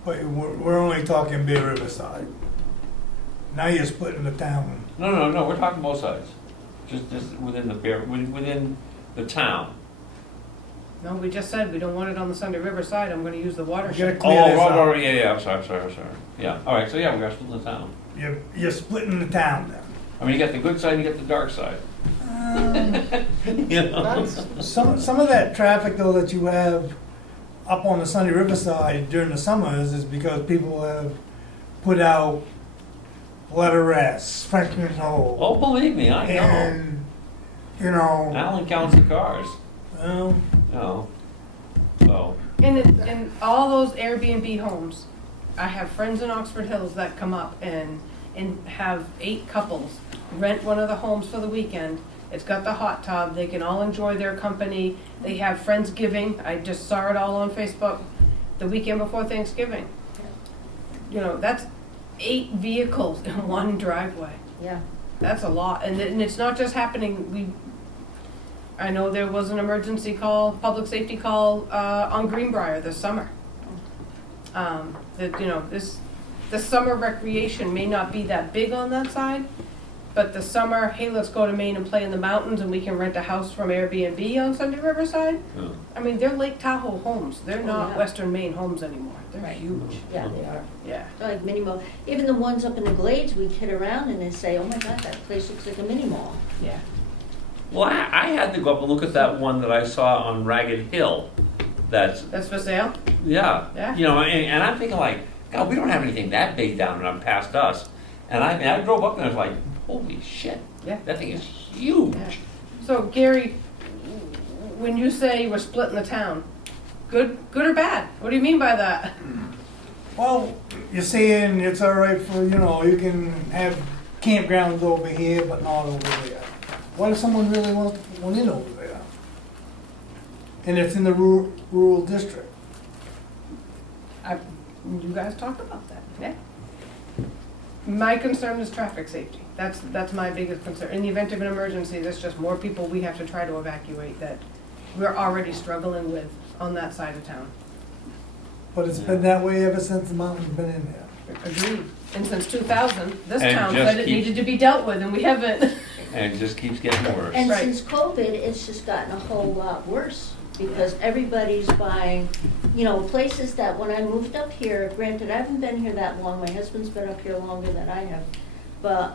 But we're only talking Bear River side. Now you're splitting the town. No, we're talking both sides. Just within within the town. No, we just said we don't want it on the Sunday River side, I'm gonna use the You gotta watershed. clear this up. Yeah, I'm sorry. Yeah, all right, so yeah, we got to split the town. You're splitting the town then. I mean, you got the good side, and you got the dark side. You know? Some of that traffic though that you have up on the Sunday River side during the summers is because people have put out letterettes, Frenchman's Hole. Oh, believe me, I know. And, you know, Alan counts the cars. well, No. So, And all those Airbnb homes, I have friends in Oxford Hills that come up and have 8 couples rent one of the homes for the weekend. It's got the hot tub, they can all enjoy their company, they have Friendsgiving, I just saw it all on Facebook, the weekend before Thanksgiving. You know, that's 8 vehicles in one driveway. Yeah. That's a lot, and it's not just happening, I know there was an emergency call, public safety call, on Greenbrier this summer. That, you know, the summer recreation may not be that big on that side, but the summer, hey, let's go to Maine and play in the mountains and we can rent a house from Airbnb on Sunday Riverside. yeah. I mean, they're Lake Tahoe homes, they're Oh, not yeah. Western Maine homes anymore, they're Right. huge, Yeah, they are. yeah. They're like mini mall. Even the ones up in the Glades, we kid around and they say, oh my God, that place looks like a mini mall. Yeah. Well, I had to go up and look at that one that I saw on Ragged Hill. That's For sale? yeah. Yeah. You know, and I'm thinking like, God, we don't have anything that big down and past us. And I drove up and I was like, holy shit, Yeah. that thing is huge. Yeah. So Gary, when you say we're splitting the town, good or bad? What do you mean by that? well, you're saying it's all right for, you know, you can have campgrounds over here, but not over there. What if someone really wants to put one in over there? And it's in the rural district. You guys talked about that, yeah? My concern is traffic safety. That's my biggest concern. In the event of an emergency, there's just more people we have to try to evacuate that we're already struggling with on that side of town. But it's been that way ever since the mountain's been in there. Agreed. And since 2000, this And town just said it keeps- needed to be dealt with, and we haven't. And it just keeps getting worse. And Right. since COVID, it's just gotten a whole lot worse because everybody's buying, you know, places that when I moved up here, granted, I haven't been here that long, my husband's been up here longer than I have, but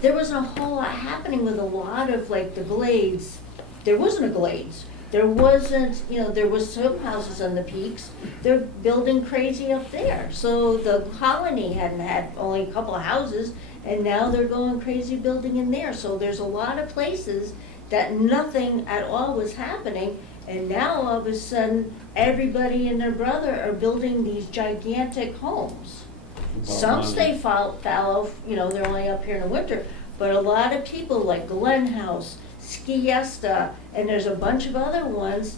there wasn't a whole lot happening with a lot of like the Glades. There wasn't a Glades. There wasn't, you know, there was some houses on the peaks. They're building crazy up there. So the colony hadn't had only a couple of houses, and now they're going crazy building in there. So there's a lot of places that nothing at all was happening, and now all of a sudden, everybody and their brother are building these gigantic homes. Some stay fallow, you know, they're only up here in the winter, but a lot of people like Glen House, Skiesta, and there's a bunch of other ones,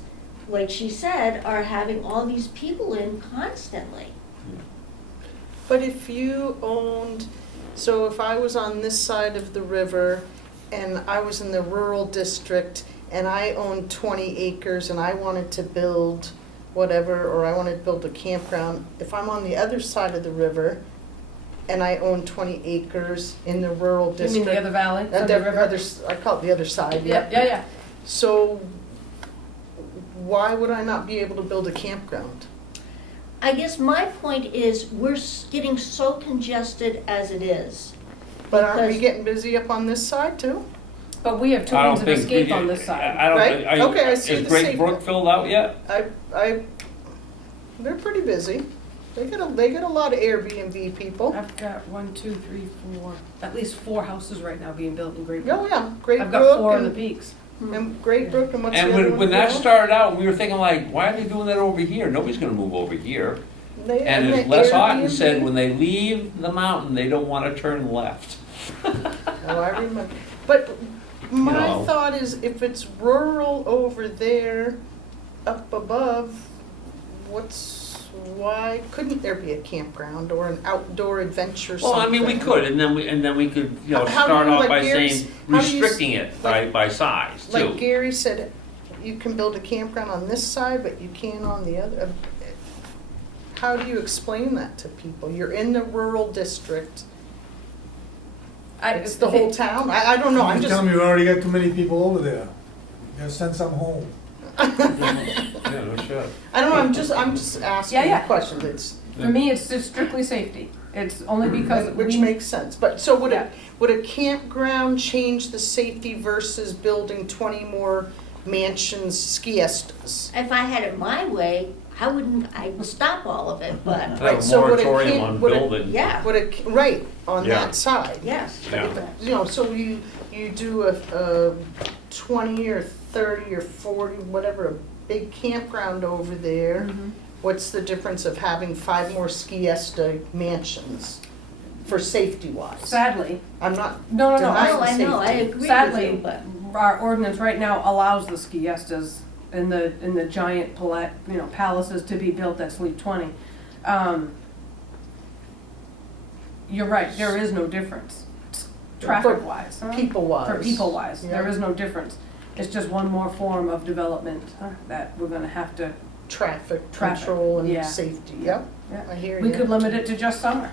like she said, are having all these people in constantly. But if you owned, so if I was on this side of the river and I was in the rural district and I owned 20 acres and I wanted to build whatever, or I wanted to build a campground, if I'm on the other side of the river and I own 20 acres in the rural You mean district. the other valley, the Sunday River? I call it the other side, Yeah. So why would I not be able to build a campground? I guess my point is, we're getting so congested as it is. But aren't we Because- getting busy up on this side too? But we have two I don't means of think escape on this side. I don't. Right? are you- Okay, I see Is the Great safe- Brook filled out yet? They're pretty busy. They get a lot of Airbnb people. I've got 1, 2, 3, 4, at least 4 houses right now being built in Great Brook. Oh, yeah, Great I've got 4 Brook in the and, peaks. and Great Brook and what's the And other when, one? when that called? started out, we were thinking like, why are they doing that over here? Nobody's gonna move over here. They- And the as Les Otten Airbnb- said, when they leave the mountain, they don't wanna turn left. Oh, I remember. But my No. thought is if it's rural over there, up above, why couldn't there be a campground or an outdoor adventure Well, something? I mean, we could, and then we could, you know, How do start you, off like by Gary's- saying how do you s- restricting it by size too. Like Gary said, you can build a campground on this side, but you can't on the other. How do you explain that to people? You're in the rural district. It's the whole town? I don't know, I'm You just. tell me we already got too many people over there. You gotta send some home. Yeah, no shit. I don't know, I'm just asking Yeah, yeah. questions. It's, For me, it's just strictly safety. It's only because which we, makes sense. But so Yeah. would a campground change the safety versus building 20 more mansions, skiestas? If I had it my way, I would stop all of it, but, Have Right, a so would it moratorium can't- on would it- building. yeah, Would right, on Yeah. that side? yes. Yeah. You know, so you do a 20 or 30 or 40, whatever, a big campground over there. Mhm. What's the difference of having 5 more skiesta mansions for safety wise? sadly, I'm not, no, Deny No, I know, I safety. agree with Sadly, you, but, our ordinance right now allows the skiestas in the giant palaces to be built that sleep 20. You're right, there is no difference, traffic wise. people wise. For people wise, there Yeah. is no difference. It's just one more form of development that we're gonna have to, Traffic Traffic, control and yeah. safety, yep, Yeah. I hear you. we could limit it to just summer.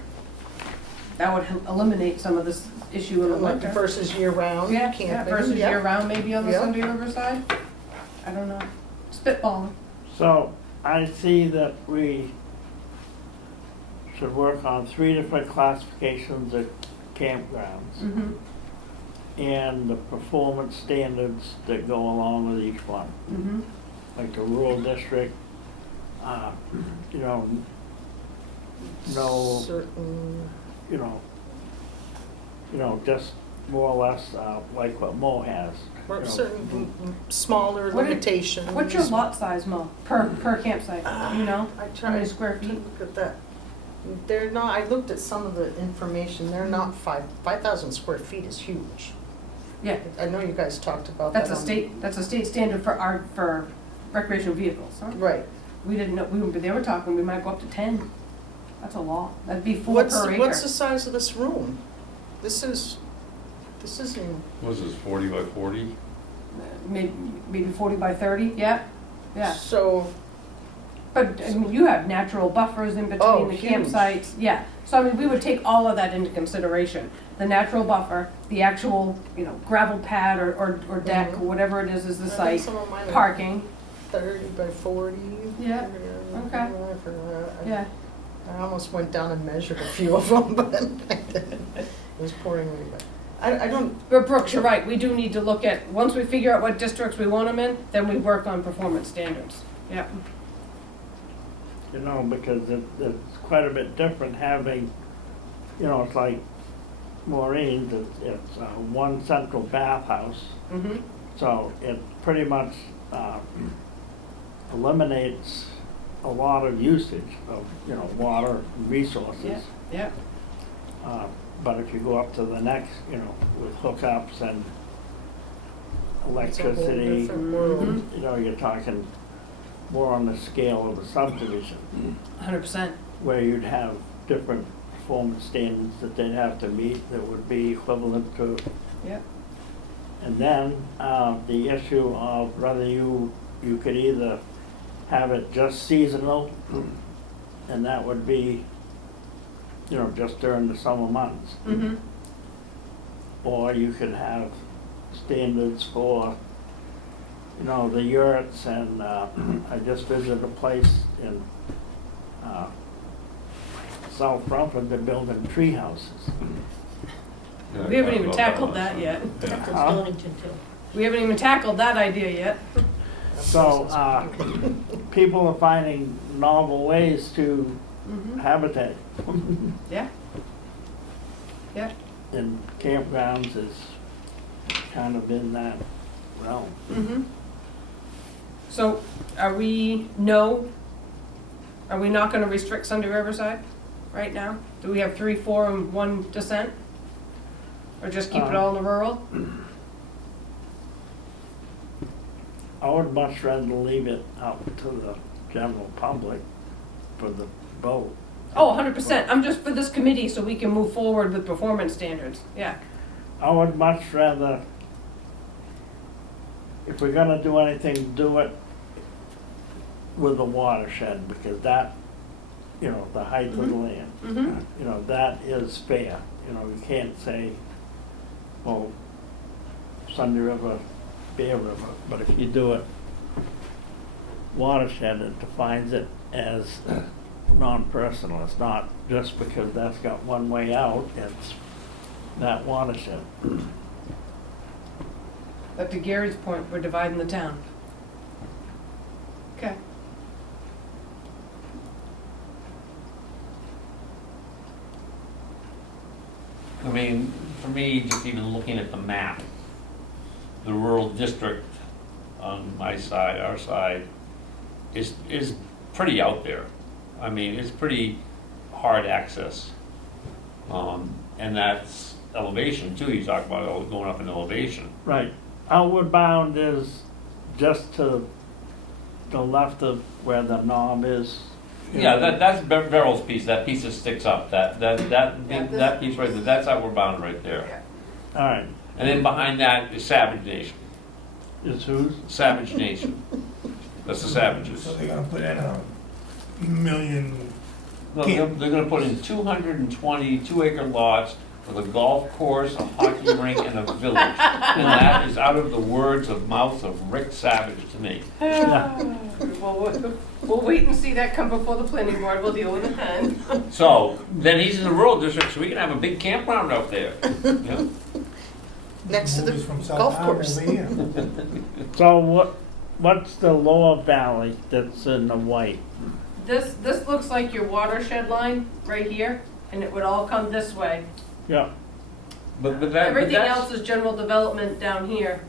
That would eliminate some of this issue in the winter. Versus year round Yeah, camping. yeah, versus yeah. year round, maybe on the Yeah. Sunday River side. I don't know. Spitballing. So I see that we should work on 3 different classifications of campgrounds Mm-hmm, and the performance standards that go along with each one. mm-hmm. Like the rural district, you know, no, Certain, you know, just more or less like what Mo has. or you know. certain smaller What are- limitations. What's your lot size, Mo, per campsite, you know? I How tried many to square feet? look at that. They're not, I looked at some of the information, they're not 5,000 square feet is huge. Yeah, I know you guys talked about that. that's a state standard for recreational vehicles, huh? Right. We didn't know, they were talking, we might go up to 10. That's a lot. That'd be 4 per acre. What's the size of this room? This is in, Was this 40 by 40? Maybe 40 by 30, yeah, yeah. so, But, I mean, you have natural buffers in Oh, between the huge. campsites, yeah. So, I mean, we would take all of that into consideration. The natural buffer, the actual, gravel pad or deck, or Mhm. whatever it is the I think site, some of mine are parking, 30 by 40. Yeah, okay. I forgot. yeah. I almost went down and measured a few of them, but I didn't. It was pouring rain, but I don't, But Brooks, you're right, we do need to look at, once we figure out what districts we want them in, then we work on performance standards. Yeah. You know, because it's quite a bit different having, it's like Maureen's, it's one central bathhouse. Mm-hmm. So it pretty much eliminates a lot of usage of, water resources. Yeah. But if you go up to the next, with hookups and it's a whole electricity, different world. Mhm. you're talking more on the scale of a subdivision, 100%. where you'd have different performance standards that they'd have to meet that would be equivalent to. Yeah. And then, the issue of whether you could either have it just seasonal, and that would be, just during the summer months. Mm-hmm. Or you could have standards for, the yurts, and, I just visited a place in, South Rumford, they're building tree houses. We haven't even tackled that yet. That's in Huh? Stonington too. We haven't even tackled that idea yet. So, people are finding novel ways to Mm-hmm. habitat. Yeah. Yeah. And campgrounds is kind of in that realm. Mm-hmm. So, are we not gonna restrict Sunday Riverside right now? Do we have 3, 4, and 1 dissent? Or just keep it all in the rural? I would much rather leave it out to the general public for the vote. Oh, 100%. I'm just for this committee so we can move forward with performance standards. Yeah. I would much rather, if we're gonna do anything, do it with the watershed, because that, you know, the height of the land, Mm-hmm. you know, that is fair. You know, you can't say, well, Sunday River, Bear River, but if you do it watershed, it defines it as non-personal. It's not just because that's got one way out, it's that watershed. But to Gary's point, we're dividing the town. Okay. I mean, for me, just even looking at the map, the rural district on my side, our side, is pretty out there. I mean, it's pretty hard access. And that's elevation too, you talk about going up in elevation. Right. Outward Bound is just to the left of where the knob is. Yeah, that's Beryl's piece, that piece that sticks up, that piece right there, that's Outward Bound right there. All right. And then behind that is Savage Nation, Is whose? Savage Nation. That's the Savages. So they're gonna put in a million, No, they're gonna put in 220 2-acre lots with a golf course, a hockey rink, and a village. And that is out of the words of mouth of Rick Savage to me. Well, we'll wait and see that come before the planning board. We'll deal with it then. So, then he's in the rural district, so we can have a big campground out there. Yeah. Next to the movies from South golf Town course. over here. So what's the lower valley that's in the white? This looks like your watershed line right here, and it would all come this way. Yeah. But Everything that's, else is general development down here.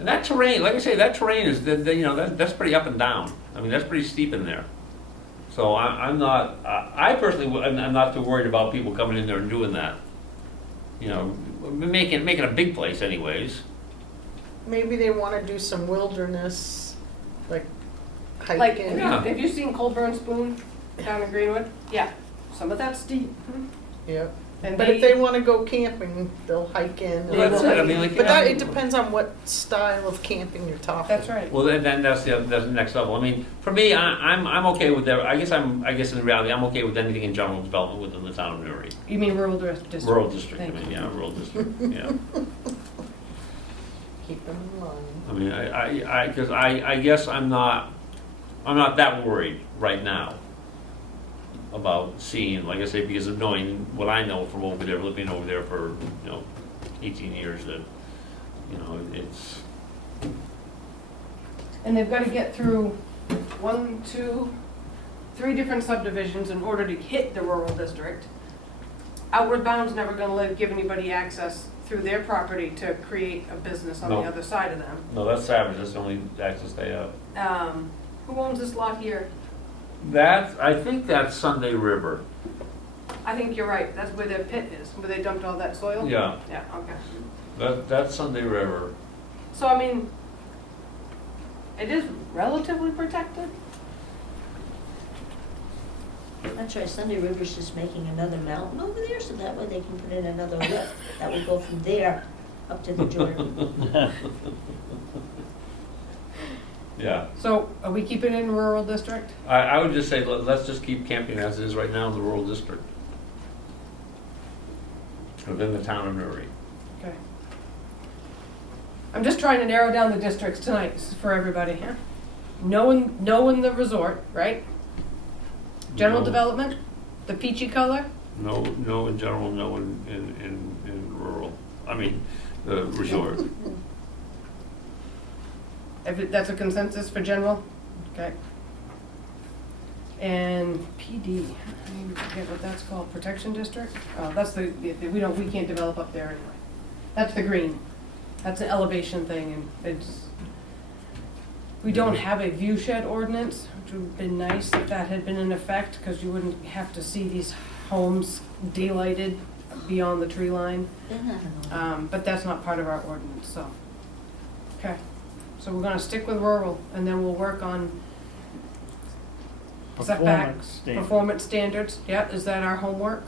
and that terrain, like I say, that terrain is, you know, that's pretty up and down. I mean, that's pretty steep in there. So I'm not, I personally, I'm not too worried about people coming in there and doing that. You know, making a big place anyways. Maybe they wanna do some wilderness, like Like, hiking. have you seen Colburn Spoon down in Greenwood? Yeah, some of that's steep. Yep. And But if they wanna go camping, they'll hike in. They Well, that's will it, I hike mean, in. like. But that, it depends on what style of camping you're talking. That's right. Well, then that's the next level. I mean, for me, I'm okay with that. I guess in reality, I'm okay with anything in general development within the town of Newry. You mean rural district? Rural district, I Thank mean, you. yeah, rural district, yeah. Keep them in line. I mean, because I guess I'm not that worried right now about seeing, like I say, because of knowing what I know from over there, living over there for, 18 years, that, it's, And they've got to get through 1, 2, 3 different subdivisions in order to hit the rural district. Outward Bound's never going to give anybody access through their property to create a business on the No. other side of them. no, that's Savage, that's the only access they have. Who owns this lot here? I think that's Sunday River. I think you're right. That's where their pit is, where they dumped all that soil. Yeah, Yeah, okay. that's Sunday River. So, I mean, it is relatively protected. That's right, Sunday River's just making another mountain over there, so that way they can put in another lift. That would go from there up to the Jordan. Yeah, So, are we keeping it in rural district? I would just say, let's just keep camping as it is right now in the rural district. Within the town of Newry. Okay. I'm just trying to narrow down the districts tonight for everybody here. Knowing the resort, right? General No. development, the peachy color, No in general, no in rural, I mean, the resort. that's a consensus for general, okay? And PD, I forget what that's called, protection district? Oh, that's we can't develop up there anyway. That's the green, that's an elevation thing, and we don't have a view shed ordinance, which would have been nice if that had been in effect, because you wouldn't have to see these homes daylighted beyond the tree line. Isn't that annoying? But that's not part of our ordinance, so. Okay, so we're gonna stick with rural, and then we'll work on Performance setbacks, standards. performance standards. Yeah, is that our homework?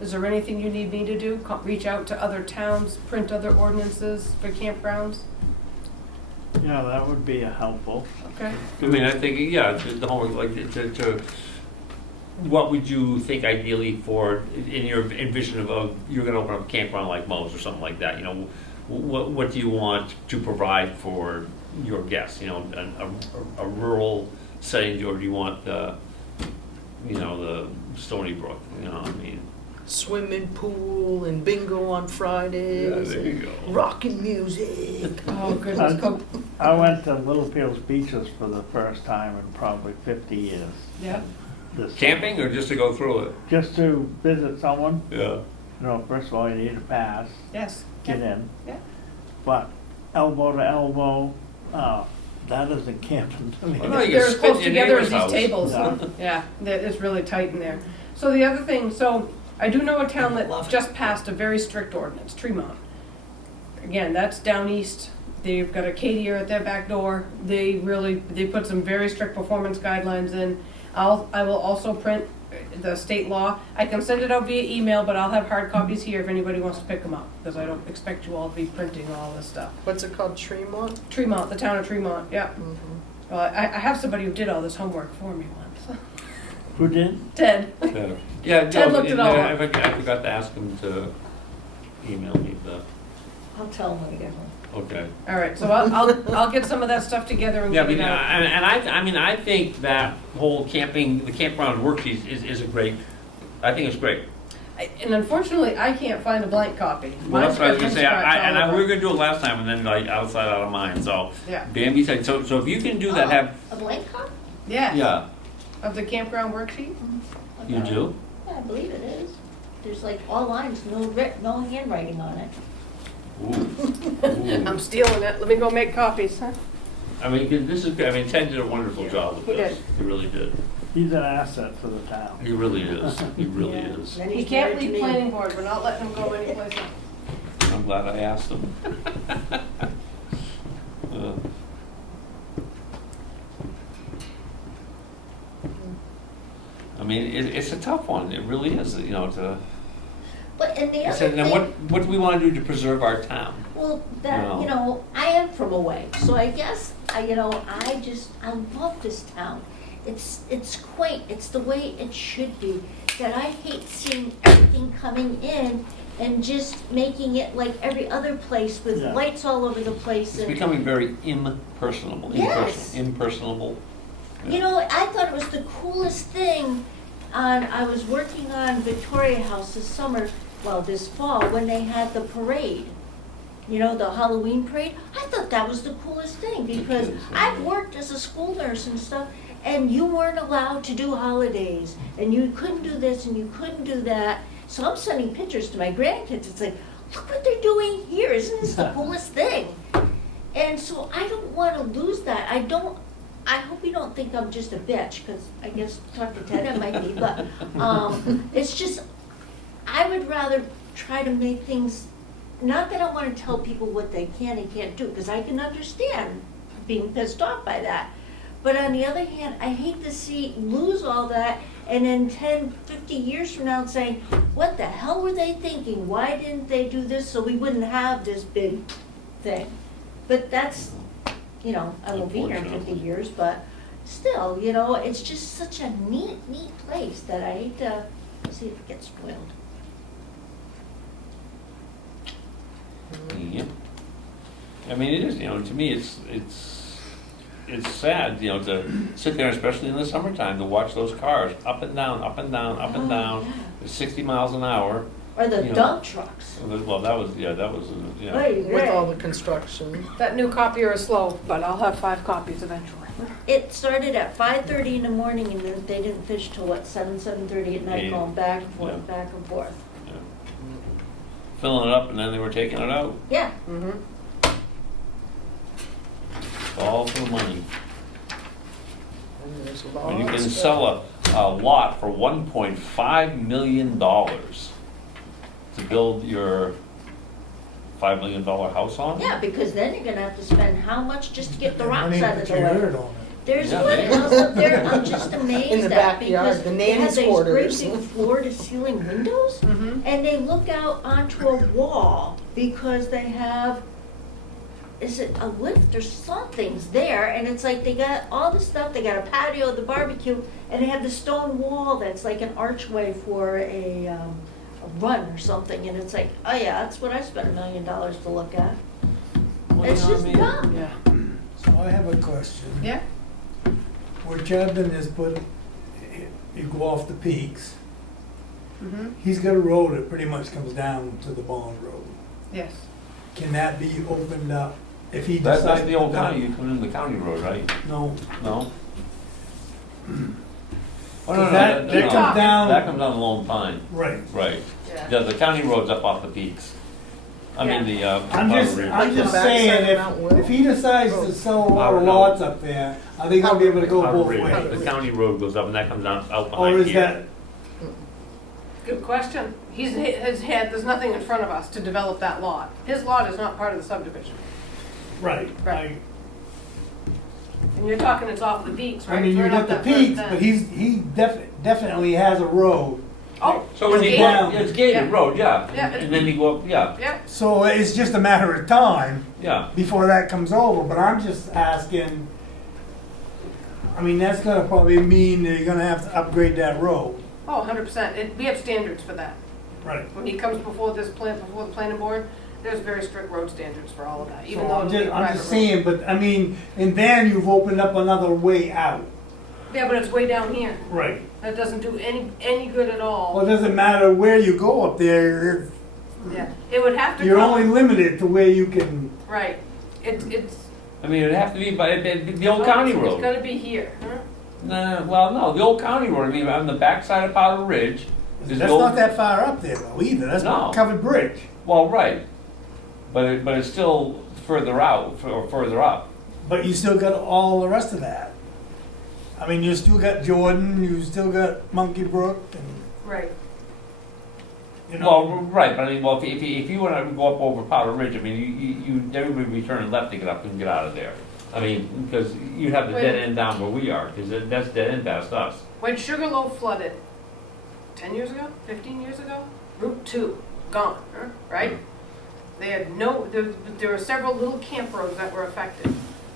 Is there anything you need me to do? Reach out to other towns, print other ordinances for campgrounds? Yeah, that would be helpful. Okay, I mean, I think, yeah, the homework, like, what would you think ideally for, in your envision of, you're gonna open up a campground like Mo's or something like that, you know, what do you want to provide for your guests, you know, a rural setting, or do you want the, you know, the Stony Brook, you know, I mean. Swimming pool and bingo on Fridays. Yeah, there you and go. Rockin' music. oh goodness, I went to Littlefields Beaches for the first time in probably 50 years. yeah, This Camping or just to go through it? Just to visit someone, Yeah. you know, first of all, you need a pass, yes. get in. Yeah. But elbow to elbow, that isn't camping to me. Well, no, you They're can as spit close in your together as neighbor's these house. tables. Yeah, it's really tight in there. So the other thing, so I do know a town that just passed a very strict ordinance, Tremont. Again, that's down east. They've got a Cadier at their back door. They put some very strict performance guidelines in. I will also print the state law. I can send it out via email, but I'll have hard copies here if anybody wants to pick them up, because I don't expect you all to be printing all this stuff. What's it called, Tremont? Tremont, the town of Tremont, yeah. Mhm. Well, I have somebody who did all this homework for me once. Who did? Ted. Yeah, Ted no, looked it all up. I forgot to ask him to email me the, I'll tell them when I get home. okay. All right, so I'll get some of that stuff together and Yeah, get it out. I mean, I think that whole camping, the campground worksheet is a great, I think it's great. And unfortunately, I can't find a blank copy. Well, that's what I was gonna Mine's say, got pin scratch all we were over. gonna do it last time, and then like outside out of mind, so. Yeah, Bambi said, so if you can do that, have, A blank copy? yeah, yeah, of the campground worksheet. you do? Yeah, I believe it is. There's like all lines, no handwriting on it. Ooh. I'm stealing it, let me go make copies, huh? I mean, 'cause this is, I mean, Ted did a wonderful job with He this. did. He really did. He's an asset to the town. He really is. He really is. Then He he's can't married to leave me. planning board, we're not letting him go anyplace else. I'm glad I asked him. I mean, it's a tough one. It really is, you know, to. But, and the I other said, now thing, what do we want to do to preserve our town? well, that, No. you know, I am from away, so I guess, I love this town. It's quaint, it's the way it should be, that I hate seeing everything coming in and just making it like every other place with Yeah. lights all over the place It's and. becoming very impersonable. Yes. Impersonable. You know, I thought it was the coolest thing I was working on Victoria House this summer, well, this fall, when they had the parade. You know, the Halloween parade. I thought that was the coolest thing because kids, I've worked as a school nurse and stuff, and you weren't allowed to do holidays, and you couldn't do this and you couldn't do that. So I'm sending pictures to my grandkids. It's like, look what they're doing here. Isn't this the coolest thing? And so I don't want to lose that. I hope you don't think I'm just a bitch, because I guess, talk to Ted, I might be, but, it's just, I would rather try to make things, not that I wanna tell people what they can and can't do, because I can understand being pissed off by that. But on the other hand, I hate to lose all that, and then 10, 50 years from now saying, what the hell were they thinking? Why didn't they do this so we wouldn't have this big thing? But that's, you know, I won't be here in 50 Unfortunately. years, but still, you know, it's just such a neat place that I hate to see if it gets spoiled. Yep. I mean, it is, you know, to me, it's sad, you know, to sit there, especially in the summertime, to watch those cars up and down, up and down, up and Oh, down, yeah. at 60 miles an hour. Or the You know. dump trucks. Well, that was, yeah. With all the construction. That new copier is slow, but I'll have 5 copies eventually. It started at 5:30 in the morning and then they didn't finish till what, 7:30 at night, Yeah. going back and forth, Yeah. back and forth. Yeah. Filling it up and then they were taking it out. Yeah, Mm-hmm. All for the money. And there's And you can lots of- sell a lot for $1.5 million. to build your $5 million house on? Yeah, because then you're gonna have to spend how much just to get the rocks Money out of that the you way? earned on it. There's Yeah, what they- else up there, I'm just In amazed the at, backyard, because the they have nanny's these quarters. great big floor-to-ceiling windows, Mm-hmm. and they look out onto a wall, because they have, is it a lift or something's there, and it's like they got all the stuff, they got a patio, the barbecue, and they have the stone wall that's like an archway for a run or something, and it's like, oh yeah, that's what I spent $1 million to look at. Well, It's you know just what I mean? dumb. Yeah. So I have a question. Yeah. Where Chadden is put, you go off the peaks, Mm-hmm. he's got a road that pretty much comes down to the Bond Road. Yes. Can that be opened up if he That's decides? the old county, you come in the county road, right? No. No? Oh, no, no, That no, no. comes down. That comes down Lone Pine, Right. right. Yeah. The county road's up off the peaks. I mean, the, I'm just Backside saying, of Mount Will? if he decides to sell a lot of Powder lots up there, are they gonna be able to go Powder both Ridge. ways? The county road goes up and that comes down out Or behind is here. that, Good question. There's nothing in front of us to develop that lot. His lot is not part of the subdivision. right, Right. And you're talking it's off the peaks, right? I mean, We're you not got the that far peaks, down. but he definitely has a road. Oh, So when you it's go, gated. it's gated Yeah. road, yeah. Yeah. And then you go up, yeah, yeah. So it's just a matter of time yeah. before that comes over, but I'm just asking, I mean, that's gonna probably mean that you're gonna have to upgrade that road. Oh, 100%. We have standards for that. Right. When he comes before the planning board, there's very strict road standards for all of that, even So though I'm it'll be a just, I'm private just road. saying, but I mean, and then you've opened up another way out. Yeah, but it's way down here. Right. That doesn't do any good at all. Well, it doesn't matter where you go up there, Yeah, it would have to you're come. only limited to where you can, Right. It's. I mean, it'd have to be by the old county It's road. gotta be here. Huh? Nah, well, no, the old county road, I mean, on the backside of Powder Ridge. there's that's the not old- that far up there though either, that's No. a covered bridge. Well, right. But it's still further out, or further up. But you still got all the rest of that. I mean, you still got Jordan, you still got Monkey Brook, and, Right. you know. Well, right, but I mean, well, if you want to go up over Powder Ridge, I mean, everybody would be turning left to get up and get out of there. I mean, because you'd have the dead end down where we are, because that's dead end past us. When Sugarloaf flooded, 10 years ago, 15 years ago, Route 2, gone, huh? Right? They had there were several little camp roads that were affected.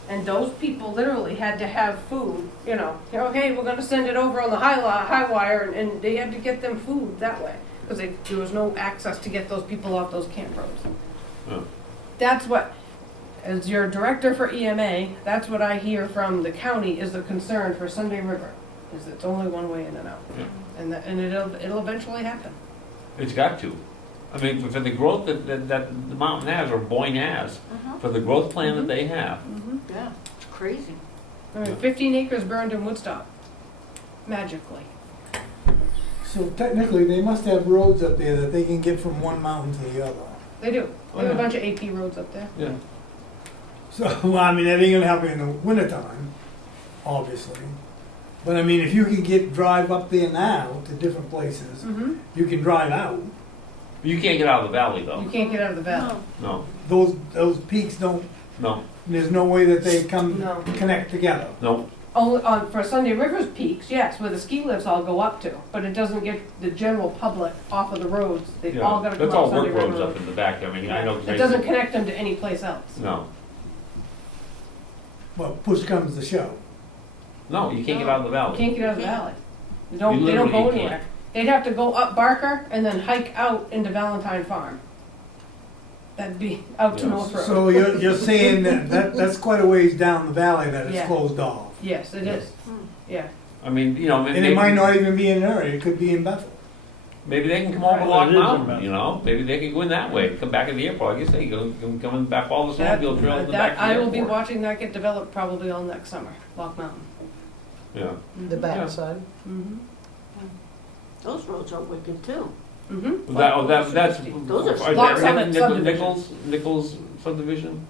And those people literally had to have food, okay, we're gonna send it over on the high wire, and they had to get them food that way. Because there was no access to get those people off those camp roads. Yeah. That's what, as your director for EMA, that's what I hear from the county is the concern for Sunday River, is it's only one way in and out. Yeah. And it'll eventually happen. It's got to. I mean, for the growth that the mountain has, or Boyne has, for the growth plan that they have. Yeah, it's crazy. I mean, 15 acres burned in Woodstock, magically. So technically, they must have roads up there that they can get from one mountain to the other. They do. Oh, They have a yeah. bunch of AP roads up there. Yeah. So, well, I mean, that ain't gonna help you in the wintertime, obviously. But I mean, if you can drive up there now to different places, Mm-hmm. you can drive out. But you can't get out of the valley, though. You can't get out of the valley. No. No, Those peaks don't, no, there's no way that they come No. connect together. no. Only for Sunday River's peaks, yes, where the ski lifts all go up to, but it doesn't get the general public off of the roads. They've Yeah. all got to come That's up all Sunday work River. roads up in the back. I mean, I know. It doesn't connect them to any place else. No, Well, push comes to shove. no, you can't get out of the You valley. can't get out of the Can't. valley. They You don't literally go can't. anywhere. They'd have to go up Barker and then hike out into Valentine Farm. That'd be out to Yeah. North Road. So you're saying that's quite a ways down the valley that it's Yeah. closed off. Yes, it is. Yeah. I mean, And it might not even be in Newry, it could be in Bethel. Maybe they can come over Well, Lock it is Mountain, about- you know? Maybe they can go in that way, come back to the airport. I guess they can come back all the That, snowmobile trail in the back of the I will airport. be watching that get developed probably all next summer, Lock Mountain. Yeah. The backside. Mm-hmm. Those roads are wicked too. Mm-hmm. That's. Those are Lock Summit subdivision. Nichols subdivision?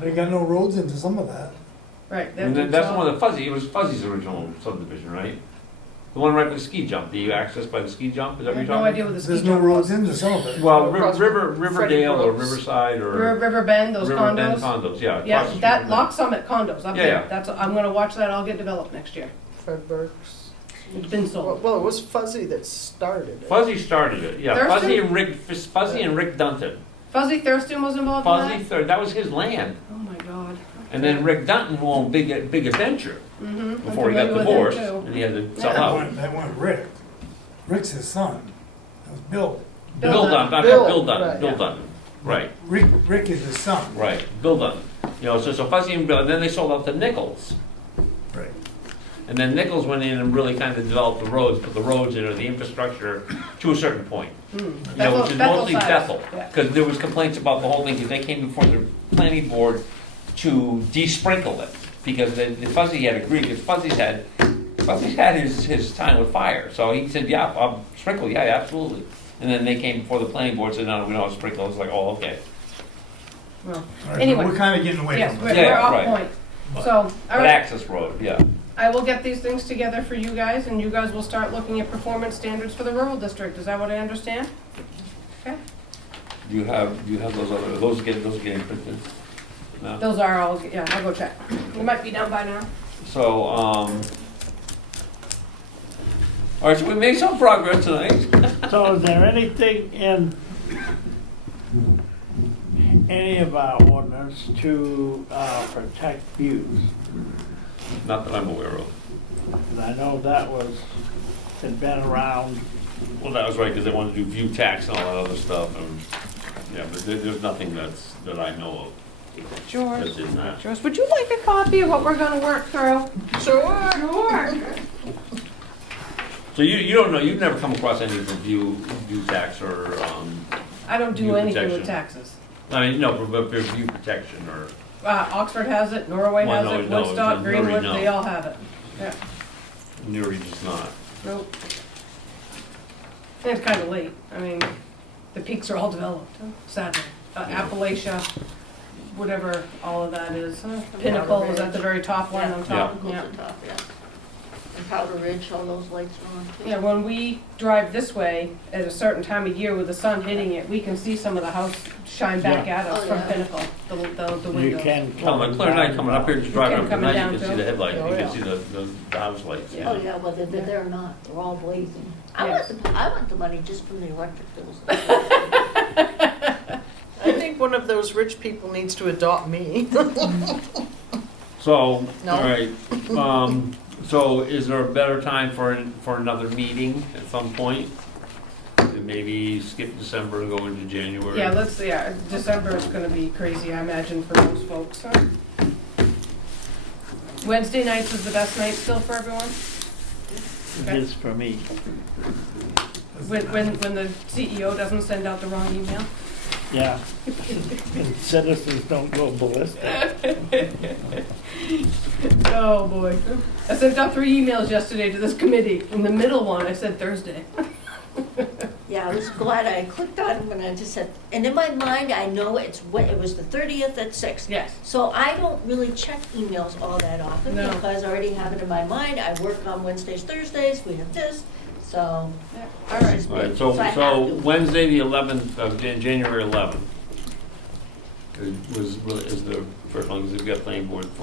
They got no roads into some of that. Right. And then that's one of the Fuzzy, it was Fuzzy's original subdivision, right? The one right by the ski jump, the access by the ski jump, is that I what have you're no talking idea about? what the ski There's no jump roads was. into some of it. Well, Across Riverdale Freddie or Brooks. Riverside or. River Bend, those Riverbend condos. condos, yeah. across the Yeah, street that from Lock Summit condos up Yeah, there, yeah. that's, I'm gonna watch that all get developed next year. Fred Burke's. It's been sold. Well, it was Fuzzy that started it. Fuzzy started it, yeah. Thurston? Fuzzy and Rick Dunton. Fuzzy Thurston was involved in Fuzzy, that? that was his land. Oh my God. And then Rick Dunton who owned Big Adventure Mm-hmm. before he got divorced and he had to sell out. That went Rick. Rick's his son. That was Bill. Bill Dunton, not Bill, Bill Dunton, right, Bill yeah. Dunton, right, Rick is his son. right, Bill Dunton. You know, so Fuzzy and Bill, and then they sold out to Nichols. Right. And then Nichols went in and really kind of developed the roads, put the roads in, or the infrastructure to a certain point. You know, which is mostly Bethel, Yeah. because there was complaints about the whole thing, because they came before the planning board to de-sprinkle it, because the Fuzzy had agreed, because Fuzzy's had his time with fire, so he said, yeah, I'll sprinkle, yeah, absolutely. And then they came before the planning board, said, no, we don't want to sprinkle, it's like, oh, okay. Well, All right, Anyway. We're kind of getting away yes, from we're it. Yeah, off right. point. But- So, all But right, access road, yeah. I will get these things together for you guys, and you guys will start looking at performance standards for the rural district. Is that what I understand? Okay. Do you have those getting printed? No? Those are all, yeah, I'll go check. They might be done by now. So, all right, so we made some progress tonight. So is there anything in any of our ordinance to protect views? Not that I'm aware of. 'Cause I know that had been around. Well, that was right, because they wanted to do view tax and all that other stuff, and, yeah, but there's nothing that I know of George, that's in that. George, would you like a copy of what we're gonna work through? Sure. Sure. So you don't know, you've never come across any of the view tax or, I don't do View anything with protection. taxes. I mean, no, but view protection or, Oxford has it, Norway Well, has no, it, no, Woodstock, Newry, Greenwood, no. they all have it. Yeah, Newry does not. nope. And it's kinda late. I mean, the peaks are all developed, sadly. Appalachia, whatever all of that is. Pinnacle is at the very top one on top, Goes yeah. to top, yeah. And Powder Ridge, all those lights are on too. Yeah, when we drive this way at a certain time of year with the sun hitting it, we can see some of the house shine back at us Oh, from yeah. Pinnacle, the You windows. can. Well, on a clear night coming up here, just driving up Coming tonight, down you can see too. the headlights, Oh, you yeah. can see the house lights. Yeah. Oh, yeah, well, they're not, they're all blazing. I Yes. want the money just from the electric bills. I think one of those rich people needs to adopt me. So, No. all right, so is there a better time for another meeting at some point? Maybe skip December and go into January? Yeah, December is gonna be crazy, I imagine, for most folks, huh? Wednesday nights is the best night still for everyone? It is for me. When the CEO doesn't send out the wrong email? Yeah. And citizens don't go ballistic. Oh, boy. I sent out 3 emails yesterday to this committee. In the middle one, I said Thursday. Yeah, I was glad I clicked on it when I just said, and in my mind, I know it was the 30th at 6. Yes. So I don't really check emails all that often No. because I already have it in my mind. I work on Wednesdays, Thursdays, we have this, so. All right. All right, I have so to. Wednesday, the 11th of January 11th is the first one, because we've got planning board for